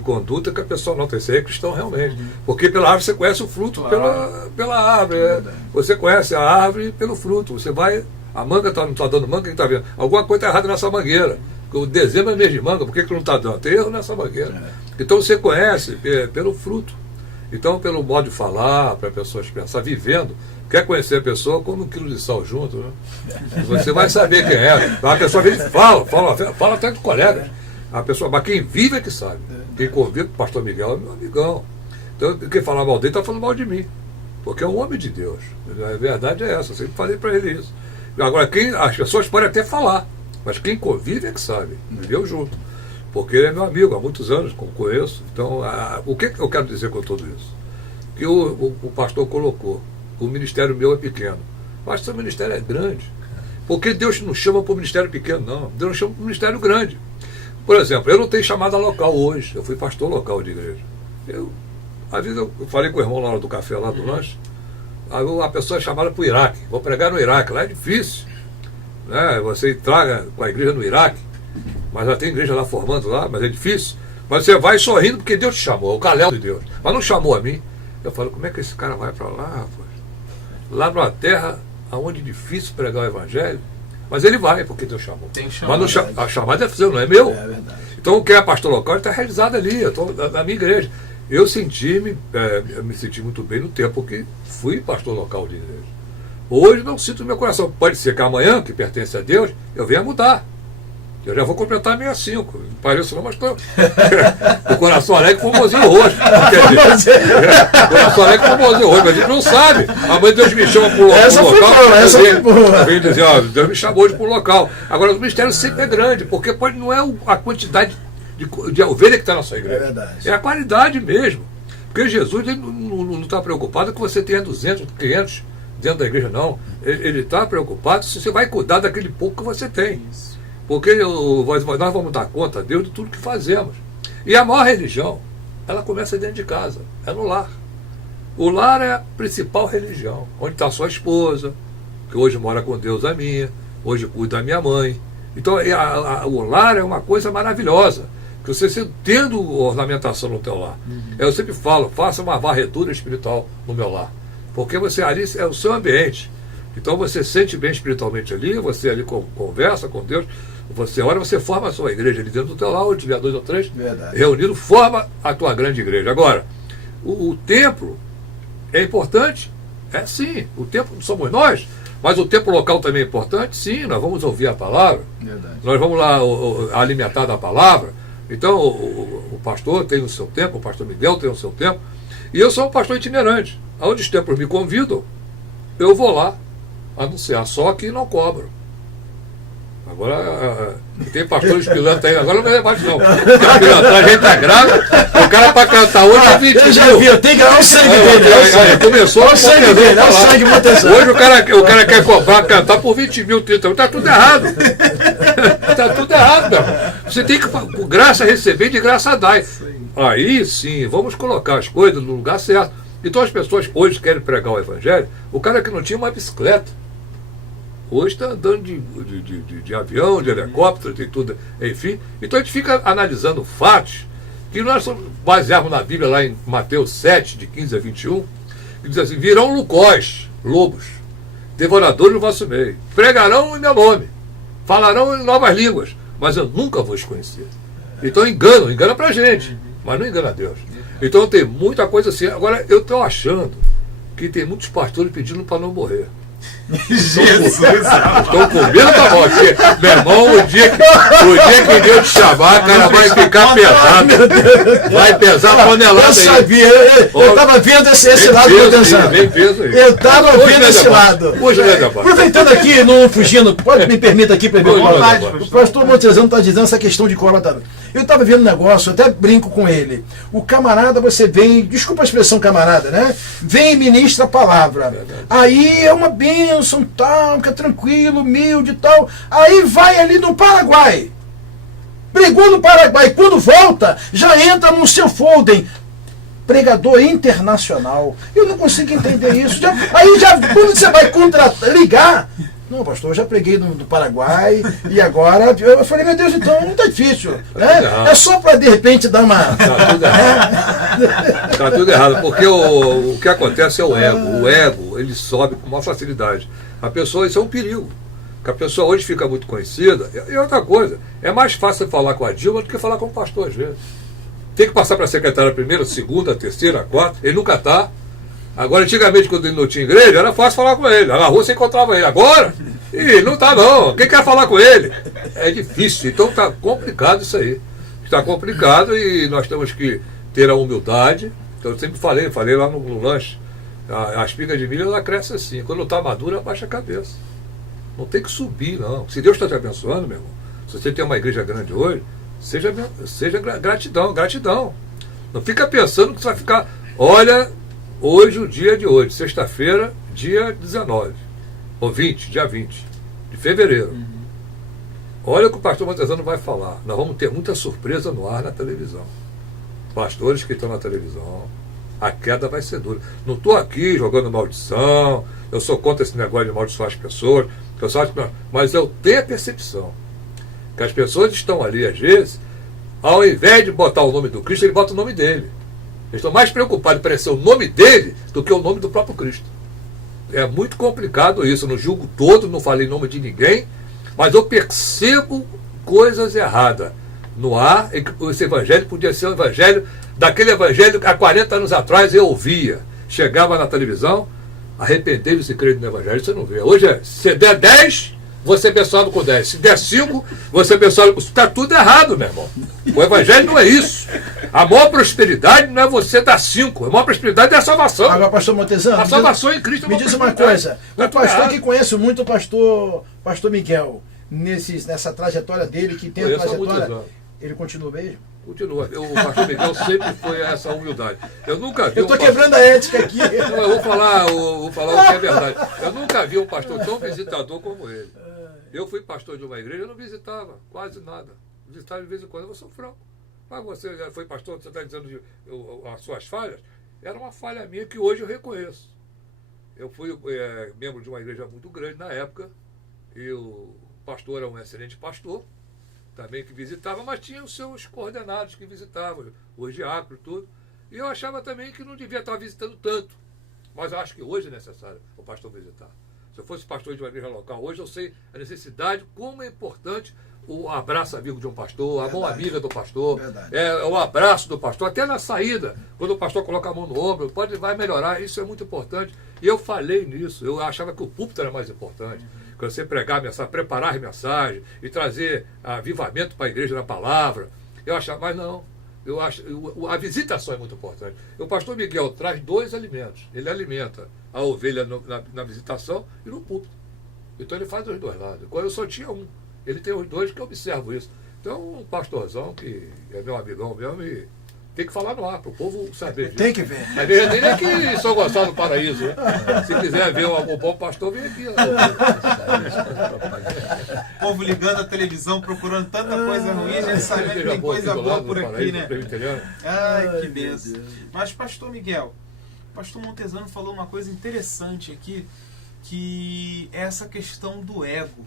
conduta que a pessoa nota, esse aí é cristão realmente. Porque pela árvore você conhece o fruto, Claro. pela árvore. Você conhece a árvore pelo fruto. Você vai. A manga não está dando manga, quem está vendo? Alguma coisa está errada nessa mangueira. O dezembro é mês de manga, por que não está dando? Tem erro nessa mangueira. Então você conhece pelo fruto. Então, pelo modo de falar, para as pessoas pensar, vivendo, quer conhecer a pessoa, come 1 quilo de sal junto, né? Você vai saber quem é. A pessoa vem e fala até com colegas. A pessoa, mas quem vive é que sabe. Quem convive com o pastor Miguel é meu amigão. Então, quem falar mal dele está falando mal de mim. Porque é um homem de Deus. A verdade é essa. Eu sempre falei para ele isso. Agora, as pessoas podem até falar, mas quem convive é que sabe. Viveu junto. Porque ele é meu amigo há muitos anos, conheço. Então, o que eu quero dizer com tudo isso? Que o pastor colocou. O ministério meu é pequeno. Mas o seu ministério é grande. Porque Deus não chama para o ministério pequeno, não. Deus nos chama para o ministério grande. Por exemplo, eu não tenho chamada local hoje. Eu fui pastor local de igreja. Às vezes eu falei com o irmão na hora do café, lá do lanche. A pessoa é chamada para o Iraque. Vou pregar no Iraque. Lá é difícil. Né? Você traga com a igreja no Iraque. Mas já tem igreja lá formando lá, mas é difícil. Mas você vai sorrindo porque Deus te chamou. É o calel de Deus. Mas não chamou a mim. Eu falo, como é que esse cara vai para lá, rapaz? Lá numa terra onde é difícil pregar o evangelho. Mas ele vai, porque Deus chamou. Tem chamada. Mas a chamada é seu, não é meu. É verdade. Então, quem é pastor local está realizado ali. Eu estou na minha igreja. Eu me senti muito bem no tempo que fui pastor local de igreja. Hoje não sinto no meu coração. Pode ser que amanhã, que pertence a Deus, eu venha mudar. Eu já vou completar 65. Não pareço não, mas estou. O coração alegre com o mozinho roxo. O coração alegre com o mozinho roxo. Mas a gente não sabe. Amanhã Deus me chama para o local. Essa foi boa. Eu venho dizer, ó, Deus me chamou hoje para o local. Agora, o mistério sempre é grande, porque não é a quantidade de ovelha que está na sua igreja. É verdade. É a qualidade mesmo. Porque Jesus ele não está preocupado que você tenha 200, 500 dentro da igreja, não. Ele está preocupado se você vai cuidar daquele pouco que você tem. Isso. Porque nós vamos dar conta a Deus de tudo que fazemos. E a maior religião, ela começa dentro de casa, é no lar. O lar é a principal religião, onde está sua esposa, que hoje mora com Deus a minha, hoje cuida da minha mãe. Então o lar é uma coisa maravilhosa, que você tendo ornamentação no teu lar. Eu sempre falo, faça uma varredura espiritual no meu lar, porque você ali é o seu ambiente. Então você sente bem espiritualmente ali, você ali conversa com Deus, você ora, você forma a sua igreja ali dentro do teu lar, onde tiver 2 ou 3 reunidos, forma a tua grande igreja. Agora, o templo é importante? É sim, o templo somos nós, mas o templo local também é importante? Sim, nós vamos ouvir a palavra, nós vamos lá alimentar da palavra. Então o pastor tem o seu tempo, o pastor Miguel tem o seu tempo, e eu sou um pastor itinerante. Onde os templos me convidam, eu vou lá anunciar, só que não cobro. Agora, tem pastores pilantras aí, agora não é mais não. Tem pilantragem integrada, o cara para cantar hoje é 20 Eu já mil. vi, eu tenho que dar o sangue dele. Começou o sangue dele, o sangue proteção. Hoje o cara quer cobrar, cantar por 20 mil, 30 mil, tá tudo errado. Tá tudo errado, meu irmão. Você tem que, com graça, receber, de graça dar. Aí sim, vamos colocar as coisas no lugar certo. Então as pessoas hoje querem pregar o evangelho, o cara que não tinha uma bicicleta, hoje está andando de avião, de helicóptero, de tudo, enfim. Então a gente fica analisando fatos que nós baseamos na Bíblia lá em Mateus 7, de 15 a 21, que diz assim, virão lucóis, lobos, devoradores no vosso meio, pregarão em meu nome, falarão em novas línguas, mas eu nunca vos conhecer. Então engana pra gente, mas não engana a Deus. Então tem muita coisa assim. Agora eu estou achando que tem muitos pastores pedindo para não morrer. Jesus! Estou com medo da morte. Meu irmão, o dia que Deus te chamar, cara, vai ficar pesado. Vai pesar a tonelada Eu aí. sabia, eu estava vendo esse lado que eu pensava. Eu estava vendo esse lado. Aproveitando aqui, não fugindo, pode me permita aqui, o pastor Montezano está dizendo essa questão de cobra. Eu estava vendo um negócio, eu até brinco com ele. O camarada, você vem, desculpa a expressão camarada, né? Vem e ministra a palavra. Aí é uma bênção, tal, que é tranquilo, humilde e tal. Aí vai ali no Paraguai. Pregou no Paraguai. Quando volta, já entra no seu folder. Pregador internacional. Eu não consigo entender isso. Quando você vai ligar. Não, pastor, eu já preguei no Paraguai e agora eu falei, meu Deus, então não tá difícil. Né? É só para de repente dar uma. Tá tudo errado. Tá tudo errado, porque o que acontece é o ego. O ego, ele sobe com maior facilidade. A pessoa, isso é um perigo. Porque a pessoa hoje fica muito conhecida. E outra coisa, é mais fácil falar com a Dilma do que falar com o pastor às vezes. Tem que passar para a secretária primeira, segunda, terceira, quarta. Ele nunca está. Agora, antigamente, quando ele não tinha igreja, era fácil falar com ele. Na rua você encontrava ele. Agora, ele não está não. Quem quer falar com ele? É difícil. Então está complicado isso aí. Está complicado e nós temos que ter a humildade. Então, eu sempre falei lá no lanche. A espiga de milho, ela cresce assim. Quando está madura, abaixa a cabeça. Não tem que subir, não. Se Deus está te abençoando, meu irmão, se você tem uma igreja grande hoje, seja gratidão. Não fica pensando que você vai ficar... Olha... Hoje, o dia de hoje, sexta-feira, dia 19, ou 20, dia 20 de fevereiro. Olha o que o pastor Montezano vai falar. Nós vamos ter muita surpresa no ar na televisão. Pastores que estão na televisão, a queda vai ser dura. Não estou aqui jogando maldição, eu sou contra esse negócio de amaldiçoar as pessoas, mas eu tenho a percepção que as pessoas estão ali, às vezes, ao invés de botar o nome do Cristo, ele bota o nome dele. Eles estão mais preocupados em aparecer o nome dele do que o nome do próprio Cristo. É muito complicado isso. Eu não julgo todo, não falei nome de ninguém, mas eu percebo coisas erradas no ar. E esse evangelho podia ser um evangelho, daquele evangelho que há 40 anos atrás eu ouvia. Chegava na televisão, arrependeu-se de crer no evangelho, você não vê. Hoje é, se der 10, você é abençoado com 10. Se der 5, você é abençoado com 5. Está tudo errado, meu irmão. O evangelho não é isso. A maior prosperidade não é você dar 5. A maior prosperidade é a salvação. Agora, pastor Montezano, a salvação em Cristo é me uma diz uma coisa. O pastor que conhece muito o pastor Miguel, nessa trajetória dele, que tem a trajetória, ele continua mesmo? Continua. O pastor Miguel sempre foi essa humildade. Eu nunca vi. Eu estou quebrando a ética aqui. Não, eu vou falar o que é verdade. Eu nunca vi um pastor tão visitador como ele. Eu fui pastor de uma igreja, eu não visitava quase nada. Visitava de vez em quando, eu sou franco. Mas você já foi pastor, você está dizendo as suas falhas? Era uma falha minha que hoje eu reconheço. Eu fui membro de uma igreja muito grande na época, e o pastor era um excelente pastor, também que visitava, mas tinha os seus coordenados que visitavam, os diáconos e tudo. E eu achava também que não devia estar visitando tanto. Mas eu acho que hoje é necessário o pastor visitar. Se eu fosse pastor de uma igreja local, hoje eu sei a necessidade, como é importante o abraço amigo de um pastor, a mão amiga do pastor, o abraço do pastor, até na saída, quando o pastor coloca a mão no ombro, vai melhorar, isso é muito importante. E eu falei nisso, eu achava que o púlpito era mais importante, que você pregar a mensagem, preparar a mensagem e trazer avivamento para a igreja na palavra. Eu achava, mas não, eu acho, a visitação é muito importante. O pastor Miguel traz 2 alimentos, ele alimenta a ovelha na visitação e no púlpito. Então ele faz os 2 lados. Eu só tinha um. Ele tem os 2 que eu observo isso. Então, um pastorzão que é meu amigão mesmo e tem que falar no ar, para o povo saber disso. Tem que ver. A igreja dele é aqui em São Gonçalo do Paraíso. Né? Se quiser ver um bom pastor, vem aqui. O povo ligando a televisão, procurando tanta coisa ruim, a gente sabe que tem coisa boa por aqui, né? Ai, que benção. Mas, pastor Miguel, o pastor Montezano falou uma coisa interessante aqui, que é essa questão do ego.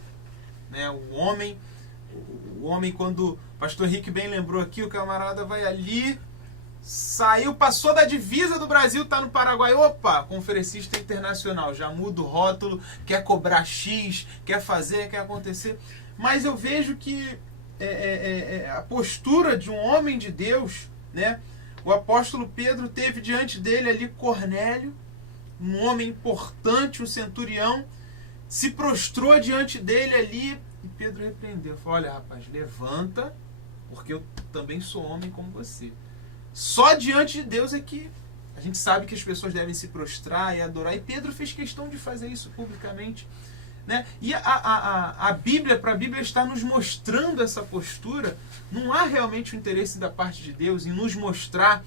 Né? O homem, quando o pastor Henrique bem lembrou aqui, o camarada vai ali, saiu, passou da divisa do Brasil, está no Paraguai, opa, conferencista internacional, já muda o rótulo, quer cobrar X, quer fazer, quer acontecer. Mas eu vejo que a postura de um homem de Deus, né? O apóstolo Pedro teve diante dele ali Cornélio, um homem importante, um centurião, se prostrou diante dele ali, e Pedro repreendeu, falou, olha rapaz, levanta, porque eu também sou homem como você. Só diante de Deus é que a gente sabe que as pessoas devem se prostrar e adorar, e Pedro fez questão de fazer isso publicamente, né? E a Bíblia, para a Bíblia estar nos mostrando essa postura, não há realmente o interesse da parte de Deus em nos mostrar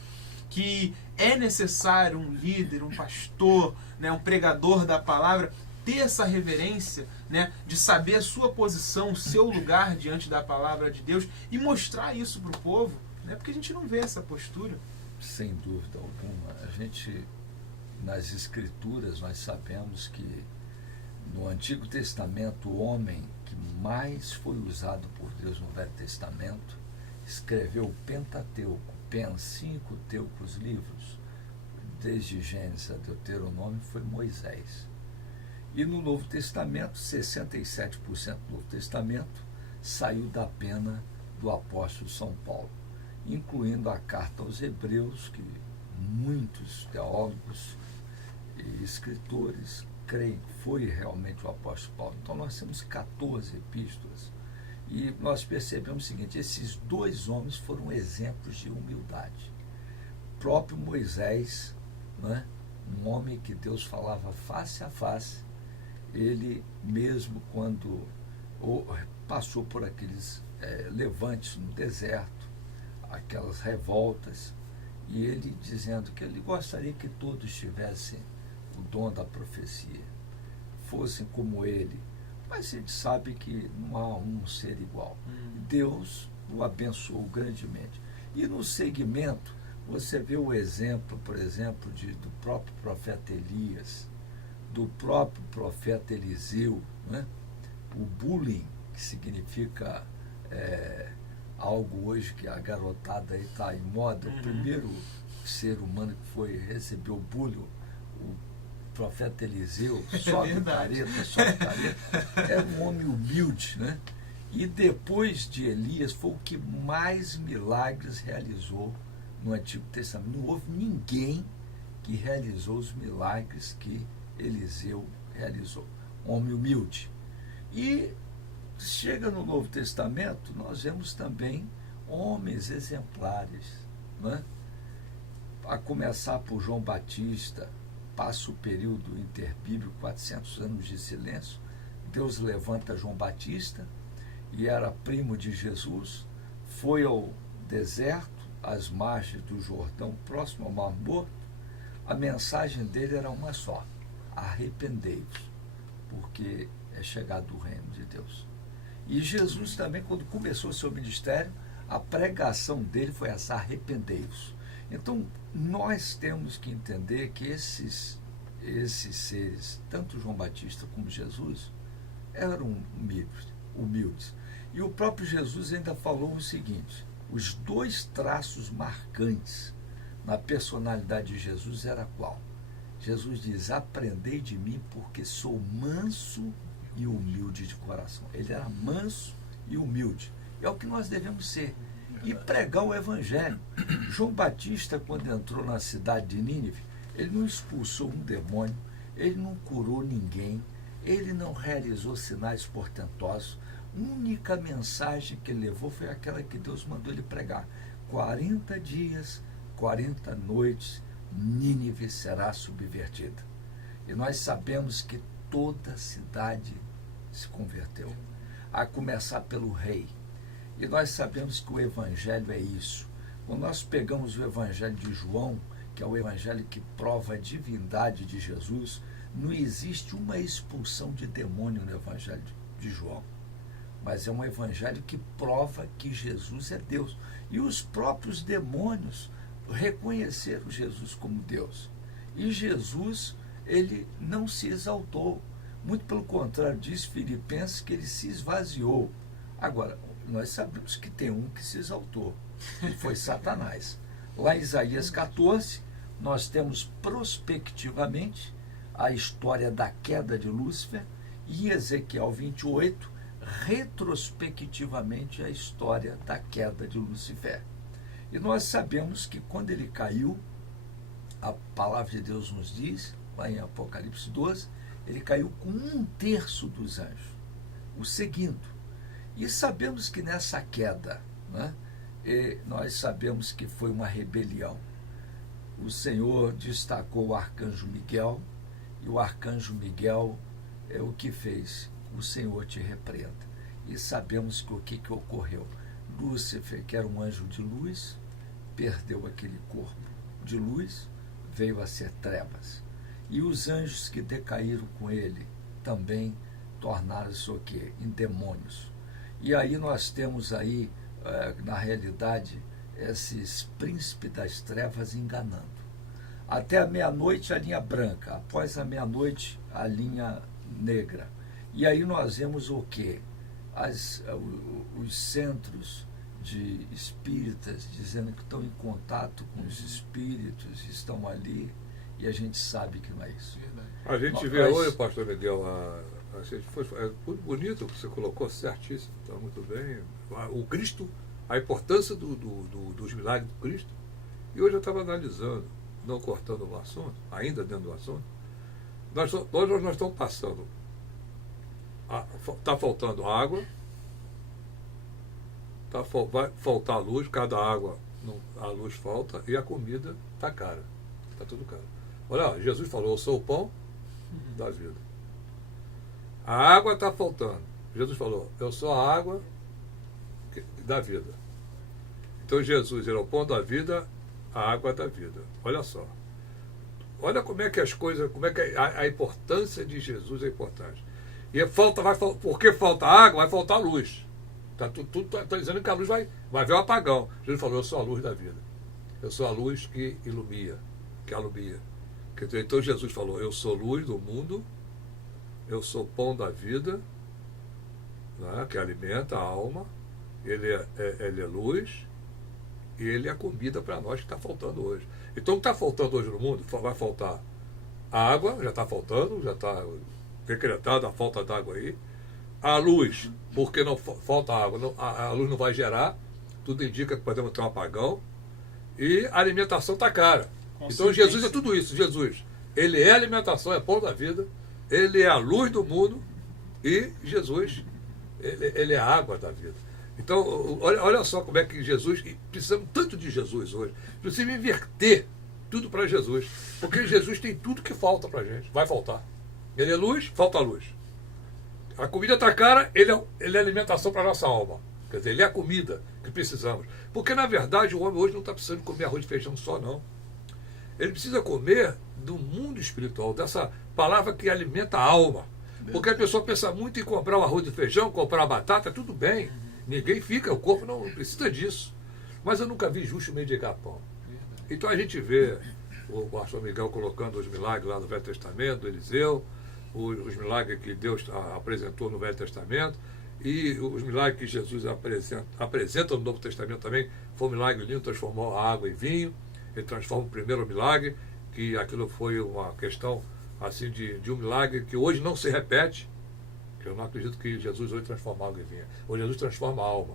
que é necessário um líder, um pastor, né, um pregador da palavra, ter essa reverência, né, de saber a sua posição, o seu lugar diante da palavra de Deus e mostrar isso para o povo, né, porque a gente não vê essa postura. Sem dúvida alguma. A gente, nas Escrituras, nós sabemos que no Antigo Testamento, o homem que mais foi usado por Deus no Velho Testamento escreveu o Pentateuco, 5 teucos livros, desde Gênesis a Deuteronômio, foi Moisés. E no Novo Testamento, 67% do Novo Testamento saiu da pena do apóstolo São Paulo, incluindo a carta aos Hebreus, que muitos teólogos e escritores creem que foi realmente o apóstolo Paulo. Então nós temos 14 epístolas e nós percebemos o seguinte, esses dois homens foram exemplos de humildade. O próprio Moisés, né, um homem que Deus falava face a face, ele mesmo quando passou por aqueles levantes no deserto, aquelas revoltas, e ele dizendo que ele gostaria que todos tivessem o dom da profecia, fossem como ele, mas a gente sabe que não há um ser igual. Deus o abençoou grandemente. E no segmento, você vê o exemplo, por exemplo, do próprio profeta Elias, do próprio profeta Eliseu, né? O bullying, que significa algo hoje que a garotada aí está em moda, o primeiro ser humano que recebeu bullying, o profeta Eliseu, sobe careta, era um homem humilde, né? E depois de Elias foi o que mais milagres realizou no Antigo Testamento. Não houve ninguém que realizou os milagres que Eliseu realizou. Um homem humilde. E chega no Novo Testamento, nós vemos também homens exemplares, né? A começar por João Batista, passa o período interbíblico, 400 anos de silêncio, Deus levanta João Batista, e era primo de Jesus, foi ao deserto, às margens do Jordão, próximo ao Mar Morto. A mensagem dele era uma só: arrependei-vos, porque é chegado o reino de Deus. E Jesus também, quando começou o seu ministério, a pregação dele foi essa: arrependei-vos. Então, nós temos que entender que esses seres, tanto João Batista como Jesus, eram humildes. E o próprio Jesus ainda falou o seguinte: os dois traços marcantes na personalidade de Jesus era qual? Jesus diz: aprendei de mim, porque sou manso e humilde de coração. Ele era manso e humilde. É o que nós devemos ser. E pregar o Evangelho. João Batista, quando entrou na cidade de Nínive, ele não expulsou um demônio, ele não curou ninguém, ele não realizou sinais portentosos. A única mensagem que ele levou foi aquela que Deus mandou ele pregar: 40 dias, 40 noites, Nínive será subvertida. E nós sabemos que toda a cidade se converteu, a começar pelo rei. E nós sabemos que o Evangelho é isso. Quando nós pegamos o Evangelho de João, que é o Evangelho que prova a divindade de Jesus, não existe uma expulsão de demônio no Evangelho de João. Mas é um Evangelho que prova que Jesus é Deus. E os próprios demônios reconheceram Jesus como Deus. E Jesus, ele não se exaltou. Muito pelo contrário, diz Filipenses que ele se esvaziou. Agora, nós sabemos que tem um que se exaltou, e foi Satanás. Lá em Isaías 14, nós temos prospectivamente a história da queda de Lúcifer, e em Ezequiel 28, retrospectivamente a história da queda de Lúcifer. E nós sabemos que quando ele caiu, a palavra de Deus nos diz, lá em Apocalipse 12, ele caiu com 1/3 dos anjos, o seguindo. E sabemos que nessa queda, né, nós sabemos que foi uma rebelião. O Senhor destacou o arcanjo Miguel, e o arcanjo Miguel o que fez? O Senhor te repreenda. E sabemos que o que ocorreu? Lúcifer, que era um anjo de luz, perdeu aquele corpo de luz, veio a ser trevas. E os anjos que decaíram com ele também tornaram-se o quê? Em demônios. E aí nós temos aí, na realidade, esses príncipes das trevas enganando. Até a meia-noite a linha branca, após a meia-noite a linha negra. E aí nós vemos o quê? Os centros de espíritas dizendo que estão em contato com os espíritos, estão ali, e a gente sabe que não é isso. A gente vê hoje, pastor Miguel, é muito bonito que você colocou, certíssimo, está muito bem. O Cristo, a importância dos milagres do Cristo. E hoje eu estava analisando, não cortando o assunto, ainda dentro do assunto, nós estamos passando, está faltando água, vai faltar luz, cada água, a luz falta, e a comida está cara, está tudo caro. Olha, Jesus falou, eu sou o pão da vida. A água está faltando. Jesus falou, eu sou a água da vida. Então Jesus era o pão da vida, a água da vida. Olha só. Olha como é que as coisas, como é que a importância de Jesus é importante. E porque falta água, vai faltar luz. Está dizendo que a luz vai ver um apagão. Jesus falou, eu sou a luz da vida. Eu sou a luz que ilumina, que alumia. Então Jesus falou, eu sou luz do mundo, eu sou pão da vida, né, que alimenta a alma, ele é luz, e ele é comida para nós que está faltando hoje. Então o que está faltando hoje no mundo? Vai faltar água, já está faltando, já está decretada a falta d'água aí. A luz, porque não falta água, a luz não vai tudo indica que podemos ter um apagão. E a alimentação está cara. Então Jesus é tudo isso. Jesus, ele é a alimentação, é pão da vida, ele é a luz do mundo, e Jesus, ele é a água da vida. Então, olha só como é que Jesus, e precisamos tanto de Jesus hoje, precisamos inverter tudo para Jesus, porque Jesus tem tudo que falta para a gente, vai faltar. Ele é luz, falta luz. A comida está cara, ele é alimentação para a nossa alma. Quer dizer, ele é a comida que precisamos. Porque, na verdade, o homem hoje não está precisando comer arroz e feijão só, não. Ele precisa comer do mundo espiritual, dessa palavra que alimenta a alma. Porque a pessoa pensa muito em comprar o arroz e feijão, comprar a batata, tudo bem. Ninguém fica, o corpo não precisa disso. Mas eu nunca vi justo mendigar pão. Então a gente vê o pastor Miguel colocando os milagres lá no Velho Testamento, do Eliseu, os milagres que Deus apresentou no Velho Testamento, e os milagres que Jesus apresenta no Novo Testamento também. Foi um milagre lindo, transformou a água em vinho. Ele transforma o primeiro milagre, que aquilo foi uma questão assim de um milagre que hoje não se repete, que eu não acredito que Jesus hoje transforma a água em vinho. Hoje Jesus transforma a alma.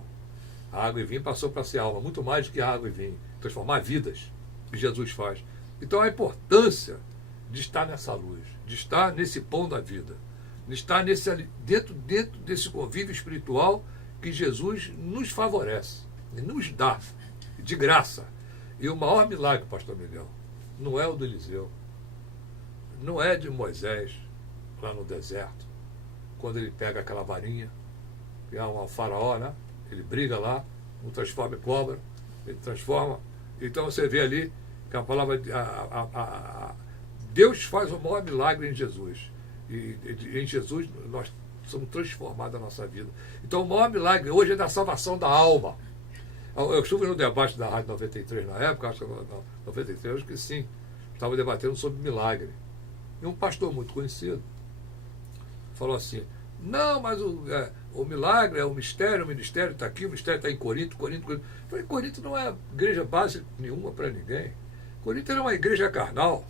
A água e vinho passou para ser alma, muito mais do que a água e vinho. Transformar vidas, que Jesus faz. Então a importância de estar nessa luz, de estar nesse pão da vida, de estar dentro desse convívio espiritual que Jesus nos favorece, e nos dá, de graça. E o maior milagre, pastor Miguel, não é o do Eliseu, não é de Moisés, lá no deserto, quando ele pega aquela varinha, que é um faraó, né? Ele briga lá, não transforma em cobra, ele transforma. Então você vê ali que a palavra, Deus faz o maior milagre em Jesus. E em Jesus nós somos transformados na nossa vida. Então o maior milagre hoje é da salvação da alma. Eu estive no debate da Rádio 93 na época, acho que 93, acho que sim, estava debatendo sobre milagre. E um pastor muito conhecido falou assim, não, mas o milagre é o mistério, o ministério está aqui, o mistério está em Corinto. Eu falei, Corinto não é igreja base nenhuma para ninguém. Corinto era uma igreja carnal.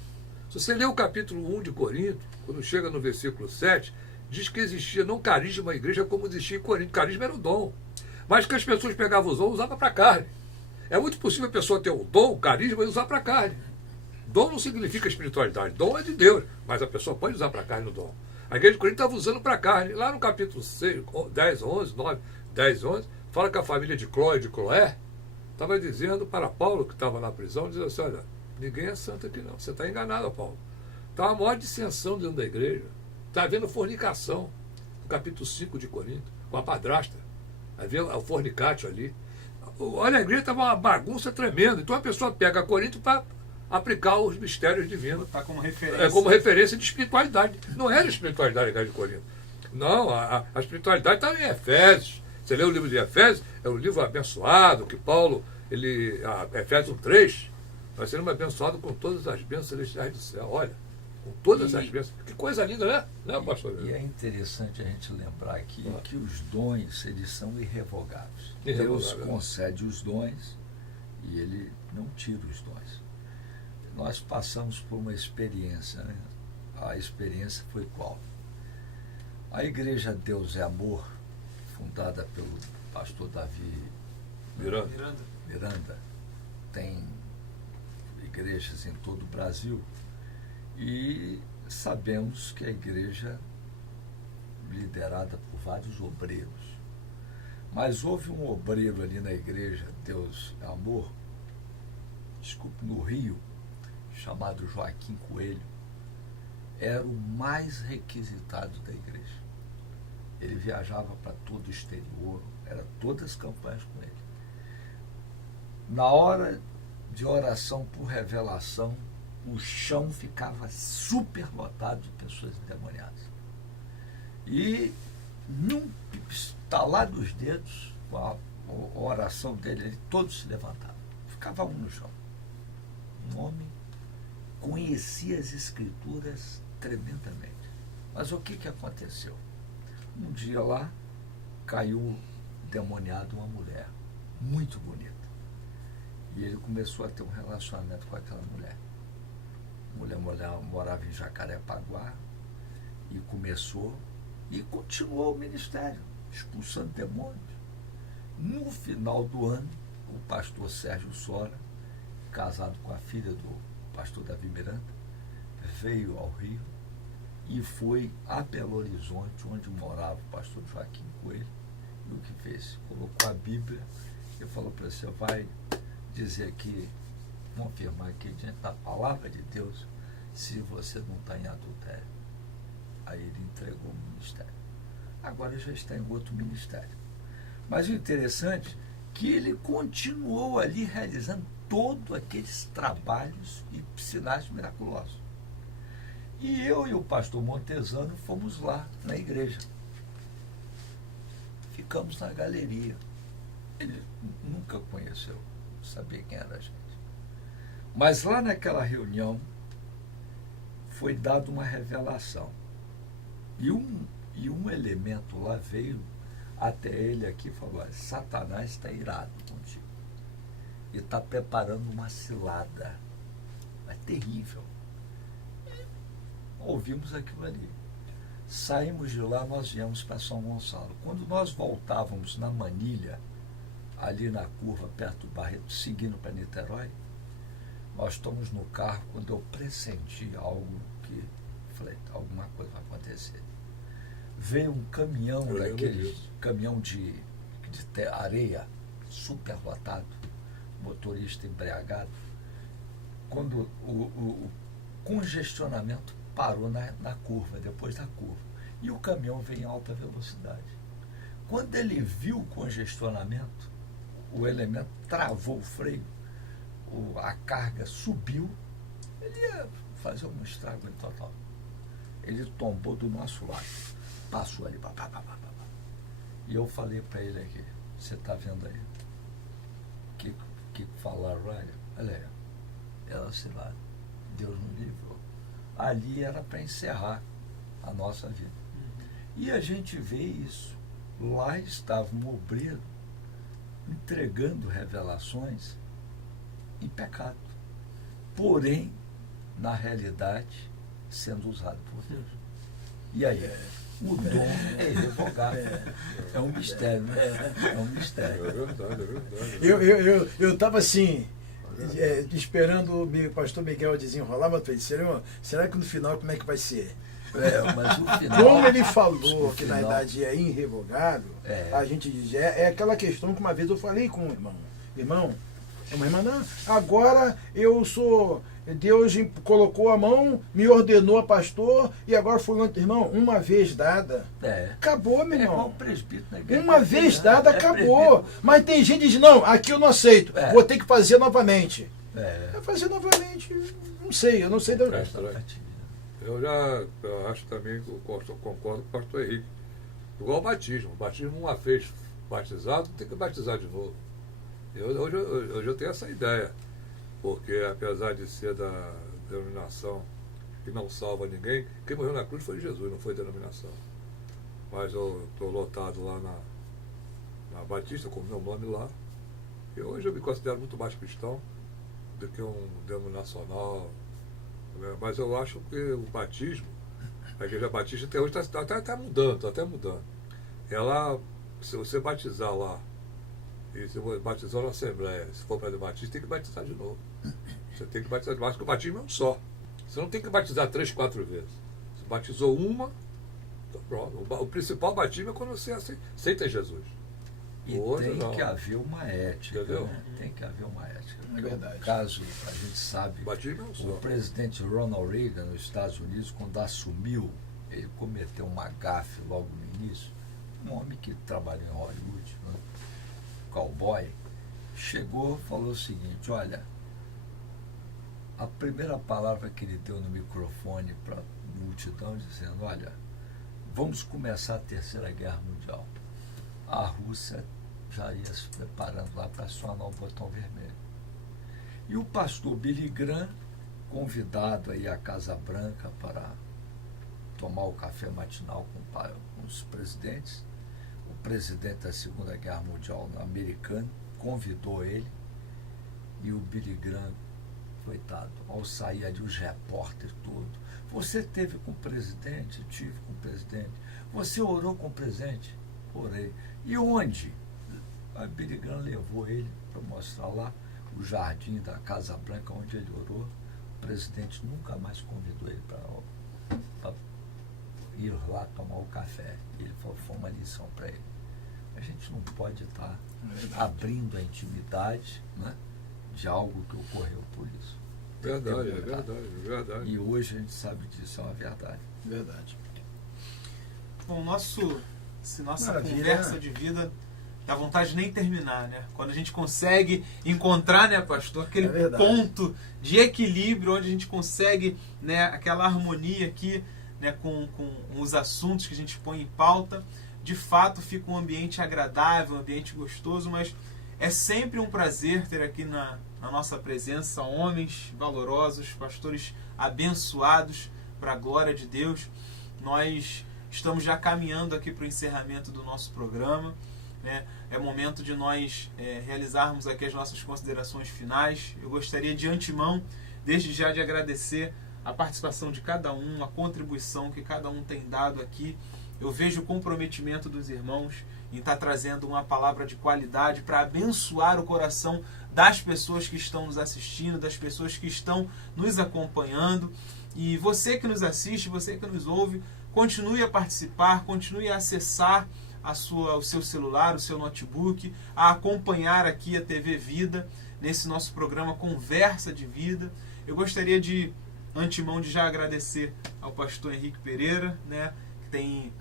Se você ler o capítulo 1 de Corinto, quando chega no versículo 7, diz que existia não carisma a igreja como existia em Corinto. Carisma era o dom. Mas que as pessoas pegavam os dons e usavam para a carne. É muito possível a pessoa ter o dom, o carisma, e usar para a carne. Dom não significa espiritualidade. Dom é de Deus, mas a pessoa pode usar para a carne o dom. A igreja de Corinto estava usando para a carne. Lá no capítulo 6, 10, 11, 9, 10, 11, fala que a família de Cló e de Cloé estava dizendo para Paulo, que estava na prisão, dizendo assim, olha, ninguém é santo aqui não, você está enganado, Paulo. Está uma maior dissensão dentro da igreja. Está havendo fornicação, no capítulo 5 de Corinto, com a padrasta. Havia o fornicátio ali. Olha, a igreja estava uma bagunça tremenda. Então a pessoa pega Corinto para aplicar os mistérios divinos. Está como referência. É como referência de espiritualidade. Não era espiritualidade a igreja de Corinto. Não, a espiritualidade está em Efésios. Você lê o livro de Efésios, é um livro abençoado, que Paulo, Efésios 3, nós seremos abençoados com todas as bênçãos celestiais do céu. Olha, com todas as bênçãos. Que coisa linda, né? Né, pastor? E é interessante a gente lembrar aqui que os dons, eles são irrevogáveis. Deus concede os dons e ele não tira os dons. Nós passamos por uma experiência, né? A experiência foi qual? A igreja Deus é Amor, fundada pelo pastor Davi Miranda, tem igrejas em todo o Brasil e sabemos que a igreja liderada por vários obreiros. Mas houve um obreiro ali na igreja Deus é Amor, no Rio, chamado Joaquim Coelho, era o mais requisitado da igreja. Ele viajava para todo o exterior, era todas as campanhas com ele. Na hora de oração por revelação, o chão ficava superlotado de pessoas endemoniadas. E num estalar dos dedos, com a oração dele, todos se levantavam. Ficava um no chão. Um homem conhecia as escrituras tremendamente. Mas o que aconteceu? Um dia lá, caiu demoniado uma mulher, muito bonita. E ele começou a ter um relacionamento com aquela mulher. A mulher morava em Jacarepaguá e começou e continuou o ministério, expulsando demônios. No final do ano, o pastor Sérgio Sora, casado com a filha do pastor Davi Miranda, veio ao Rio e foi a Belo Horizonte, onde morava o pastor Joaquim Coelho. E o que fez? Colocou a Bíblia e falou para você, vai dizer aqui, confirmar aqui diante da palavra de Deus, se você não está em adultério. Aí ele entregou o ministério. Agora ele já está em outro ministério. Mas o interessante é que ele continuou ali realizando todos aqueles trabalhos e sinais miraculosos. E eu e o pastor Montesano fomos lá na igreja. Ficamos na galeria. Ele nunca conheceu, sabia quem era a gente. Mas lá naquela reunião foi dada uma revelação. E um elemento lá veio até ele aqui e falou, Satanás está irado contigo. E está preparando uma cilada. É terrível. Ouvimos aquilo ali. Saímos de lá, nós viemos para São Gonçalo. Quando nós voltávamos na Manilha, ali na curva, perto do Barreto, seguindo para Niterói, nós estamos no carro quando eu pressenti algo que, falei, alguma coisa vai acontecer. Veio um caminhão, caminhão de areia, super lotado, motorista embriagado. Quando o congestionamento parou na curva, depois da curva. E o caminhão veio em alta velocidade. Quando ele viu o congestionamento, o elemento travou o freio, a carga subiu, ele ia fazer um estrago em total. Ele tombou do nosso lado, passou ali, e eu falei para ele aqui, você está vendo aí? Que falaram, olha aí, ela se lá, Deus nos livrou. Ali era para encerrar a nossa vida. E a gente vê isso. Lá estava um obreiro entregando revelações em pecado. Porém, na realidade, sendo usado por Deus. E aí? O dom é irrevogável. É um mistério, né? É um mistério. É verdade. Eu estava assim, esperando o pastor Miguel desenrolar, mas eu disse, será que no final como é que vai ser? Mas o final... Como ele falou o que na final- idade é irrevogável, É. a gente diz, é aquela questão que uma vez eu falei com um irmão, uma irmã, não, agora eu sou, Deus colocou a mão, me ordenou a pastor, e agora fulano, irmão, uma vez dada, acabou, meu É igual irmão. presbítero na igreja Uma vez presbiteriana, dada, é acabou. Mas tem gente que diz, não, aqui eu não aceito, vou ter que fazer novamente. Vai fazer novamente, não sei, eu não sei. Eu acho também que eu concordo com o pastor Henrique. Igual o batismo. O batismo, uma vez batizado, tem que batizar de novo. Hoje eu tenho essa ideia. Porque apesar de ser da denominação que não salva ninguém, quem morreu na cruz foi Jesus, não foi denominação. Mas eu estou lotado lá na Batista, com o meu nome lá. E hoje eu me considero muito mais cristão do que um denominacional. Né? Mas eu acho que o batismo, a Igreja Batista até hoje está até mudando. Ela, se você batizar lá, e se você batizar na Assembleia, se for para a Batista, tem que batizar de novo. Você tem que batizar de novo, porque o batismo é um só. Você não tem que batizar 3, 4 vezes. Você batizou uma, então pronto. O principal batismo é quando você aceita Jesus. E hoje, tem não. que haver uma ética. Entendeu? Né? Tem que haver uma ética. É verdade. No caso, a gente sabe, O batismo é um só. o presidente Ronald Reagan, nos Estados Unidos, quando assumiu, ele cometeu uma gafe logo no início. Um homem que trabalha em Hollywood, né? Cowboy, chegou e falou o seguinte: olha, a primeira palavra que ele deu no microfone para a multidão, dizendo: olha, vamos começar a Terceira Guerra Mundial. A Rússia já ia se preparando lá para acionar o botão vermelho. E o pastor Billy Graham, convidado aí à Casa Branca para tomar o café matinal com os presidentes, o presidente da Segunda Guerra Mundial americano convidou ele, e o Billy Graham, coitado, ao sair ali os repórteres todos: você teve com o presidente? Tive com o presidente. Você orou com o presidente? Orei. E onde? A Billy Graham levou ele para mostrar lá o jardim da Casa Branca onde ele orou. O presidente nunca mais convidou ele para ir lá tomar o café. Ele falou: foi uma lição para ele. A gente não pode estar abrindo a intimidade, né, de algo que ocorreu por isso. Verdade. E hoje a gente sabe disso, é uma verdade. Verdade. Bom, nossa Maravilha. conversa de vida dá vontade de nem terminar, né? Quando a gente consegue encontrar, né, pastor, aquele ponto de equilíbrio onde a gente consegue, né, aquela harmonia aqui, né, com os assuntos que a gente põe em pauta, de fato fica um ambiente agradável, um ambiente gostoso, mas é sempre um prazer ter aqui na nossa presença homens valorosos, pastores abençoados para a glória de Deus. Nós estamos já caminhando aqui para o encerramento do nosso programa, né? É momento de nós realizarmos aqui as nossas considerações finais. Eu gostaria de antemão, desde já, de agradecer a participação de cada um, a contribuição que cada um tem dado aqui. Eu vejo o comprometimento dos irmãos em estar trazendo uma palavra de qualidade para abençoar o coração das pessoas que estão nos assistindo, das pessoas que estão nos acompanhando. E você que nos assiste, você que nos ouve, continue a participar, continue a acessar o seu celular, o seu notebook, a acompanhar aqui a TV Vida, nesse nosso programa Conversa de Vida. Eu gostaria de antemão de já agradecer ao pastor Henrique Pereira, né, que tem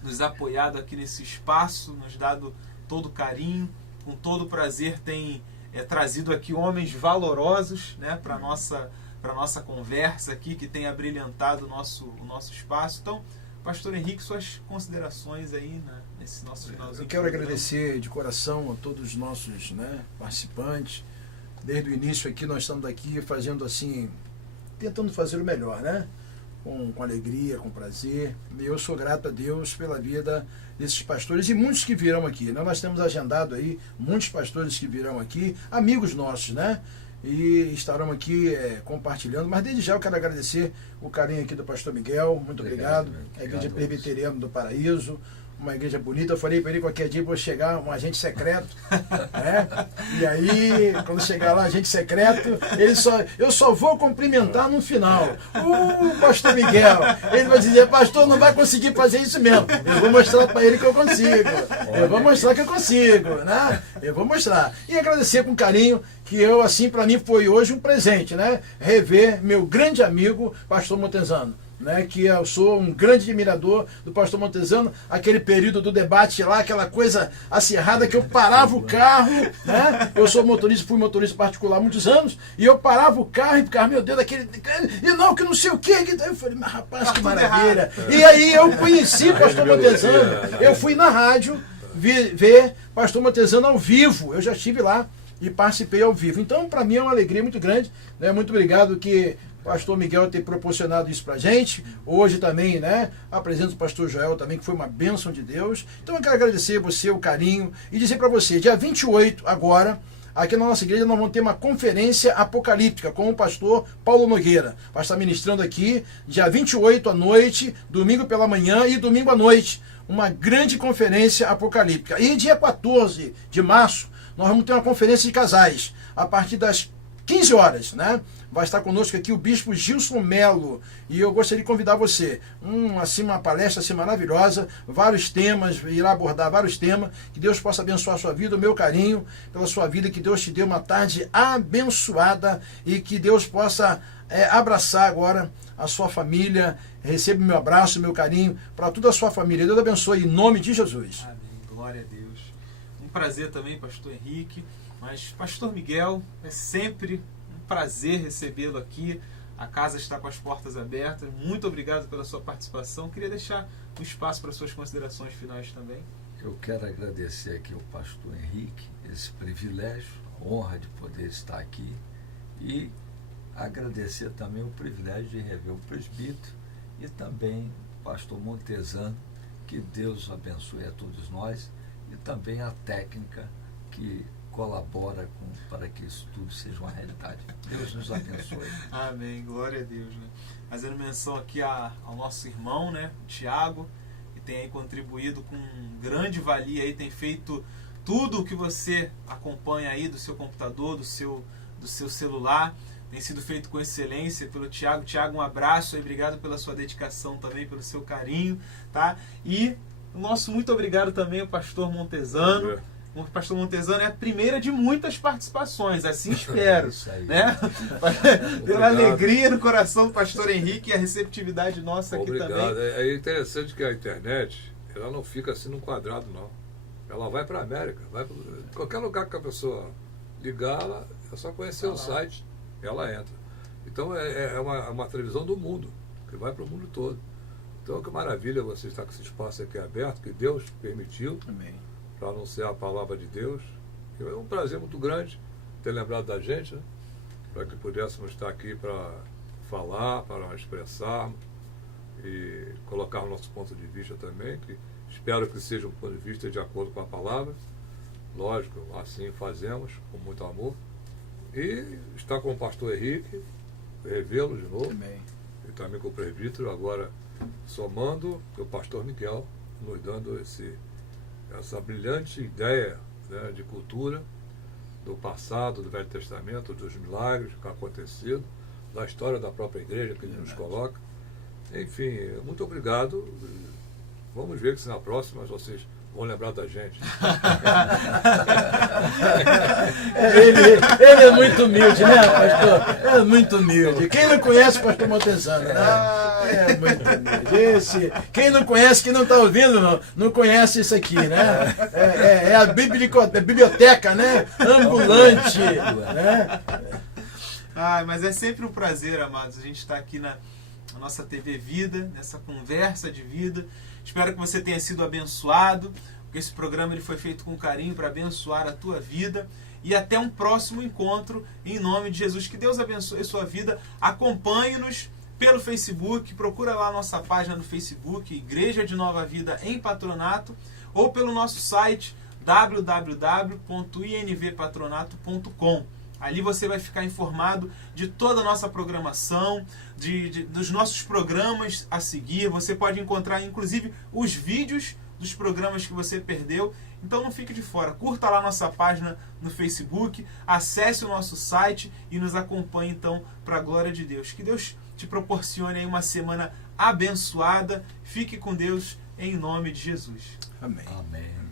nos apoiado aqui nesse espaço, nos dado todo carinho, com todo prazer tem trazido aqui homens valorosos, né, para nossa conversa aqui, que tem abrilhantado o nosso espaço. Então, pastor Henrique, suas considerações aí, né, nesse nosso finalzinho. Eu quero agradecer de coração a todos os nossos, né, participantes. Desde o início aqui, nós estamos aqui fazendo assim, tentando fazer o melhor, né? Com alegria, com prazer. E eu sou grato a Deus pela vida desses pastores e muitos que virão aqui, né? Nós temos agendado aí muitos pastores que virão aqui, amigos nossos, né? E estarão aqui compartilhando. Mas desde já eu quero agradecer o carinho aqui do pastor Miguel. Muito obrigado. A Igreja Presbiteriana do Paraíso. uma igreja bonita. Eu falei para ele, qualquer dia vou chegar um agente secreto, né? E aí, quando chegar lá, agente secreto, eu só vou cumprimentar no final. Pastor Miguel, ele vai dizer, pastor, não vai conseguir fazer isso mesmo. Eu vou mostrar para ele que eu consigo. Eu vou mostrar que eu consigo, né? Eu vou mostrar. E agradecer com carinho, que eu, assim, para mim foi hoje um presente, né? Rever meu grande amigo, pastor Montezano. Né, que eu sou um grande admirador do pastor Montezano, aquele período do debate lá, aquela coisa acirrada que eu parava o carro, né? Eu sou motorista, fui motorista particular há muitos anos, e eu parava o carro e ficava, meu Deus, aquele. E não, que não sei o quê. Eu falei, mas rapaz, que maravilha. E aí eu conheci o pastor Montezano, eu fui na rádio ver pastor Montezano ao vivo, eu já estive lá e participei ao vivo. Então, para mim é uma alegria muito grande, né? Muito obrigado que pastor Miguel ter proporcionado isso pra gente. Hoje também, né, apresento o pastor Joel também, que foi uma bênção de Deus. Então eu quero agradecer você, o carinho, e dizer para você, dia 28 agora, aqui na nossa igreja nós vamos ter uma conferência apocalíptica com o pastor Paulo Nogueira. Vai estar ministrando aqui, dia 28 à noite, domingo pela manhã e domingo à noite. Uma grande conferência apocalíptica. E dia 14 de março, nós vamos ter uma conferência de casais, a partir das 15 horas, né? Vai estar conosco aqui o bispo Gilson Melo, e eu gostaria de convidar você, assim, uma palestra assim, maravilhosa, vários temas, irá abordar vários temas, que Deus possa abençoar a sua vida, o meu carinho pela sua vida, que Deus te dê uma tarde abençoada e que Deus possa abraçar agora a sua família. Receba o meu abraço, o meu carinho para toda a sua família. Deus abençoe em nome de Jesus. Amém. Glória a Deus. Um prazer também, pastor Henrique. Mas, pastor Miguel, é sempre um prazer recebê-lo aqui. A casa está com as portas abertas. Muito obrigado pela sua participação. Queria deixar um espaço para suas considerações finais também. Eu quero agradecer aqui ao pastor Henrique, esse privilégio, a honra de poder estar aqui, e agradecer também o privilégio de rever o presbítero e também o pastor Montezano, que Deus abençoe a todos nós, e também a técnica que colabora para que isso tudo seja uma realidade. Deus nos abençoe. Amém, glória a Deus, né? Fazendo menção aqui ao nosso irmão, né, Tiago, que tem aí contribuído com grande valia aí, tem feito tudo o que você acompanha aí do seu computador, do seu celular, tem sido feito com excelência pelo Tiago. Tiago, um abraço aí, obrigado pela sua dedicação também, pelo seu carinho, tá? E o nosso muito obrigado também ao pastor Montezano. O pastor Montezano é a primeira de muitas participações, assim espero, né? Pela alegria no coração do pastor Henrique e a receptividade nossa aqui também. Obrigado. É interessante que a internet, ela não fica assim num quadrado, não. Ela vai para a América, vai pra qualquer lugar que a pessoa ligar, é só conhecer o site, ela entra. Então é uma televisão do mundo, que vai para o mundo todo. Então que maravilha você estar com esse espaço aqui aberto, que Deus permitiu. Amém. Para anunciar a palavra de Deus. É um prazer muito grande ter lembrado da gente, né? Para que pudéssemos estar aqui para falar, para expressarmos e colocar o nosso ponto de vista também, que espero que seja um ponto de vista de acordo com a palavra. Lógico, assim fazemos, com muito amor. E estar com o pastor Henrique, revê-lo de novo. Amém. E também com o presbítero, agora somando o pastor Miguel, nos dando essa brilhante ideia, né, de cultura do passado, do Velho Testamento, dos milagres que aconteceram, da história da própria igreja que ele nos coloca. Enfim, muito obrigado. Vamos ver se na próxima vocês vão lembrar da gente. Ele é muito humilde, né, pastor? É muito humilde. Quem não conhece o pastor Montezano, né? É muito humilde. Quem não conhece, quem não está ouvindo, não conhece isso aqui, né? É a biblioteca, né? Ambulante, né? Mas é sempre um prazer, amados, a gente está aqui na nossa TV Vida, nessa conversa de vida. Espero que você tenha sido abençoado, porque esse programa ele foi feito com carinho para abençoar a tua vida. E até um próximo encontro, em nome de Jesus. Que Deus abençoe a sua vida. Acompanhe-nos pelo Facebook, procura lá a nossa página no Facebook, Igreja de Nova Vida em Patronato, ou pelo nosso site www.invpatronato.com. Ali você vai ficar informado de toda a nossa programação, dos nossos programas a seguir. Você pode encontrar, inclusive, os vídeos dos programas que você perdeu. Então não fique de fora. Curta lá nossa página no Facebook, acesse o nosso site e nos acompanhe então para a glória de Deus. Que Deus te proporcione aí uma semana abençoada. Fique com Deus em nome de Jesus. Amém. Amém.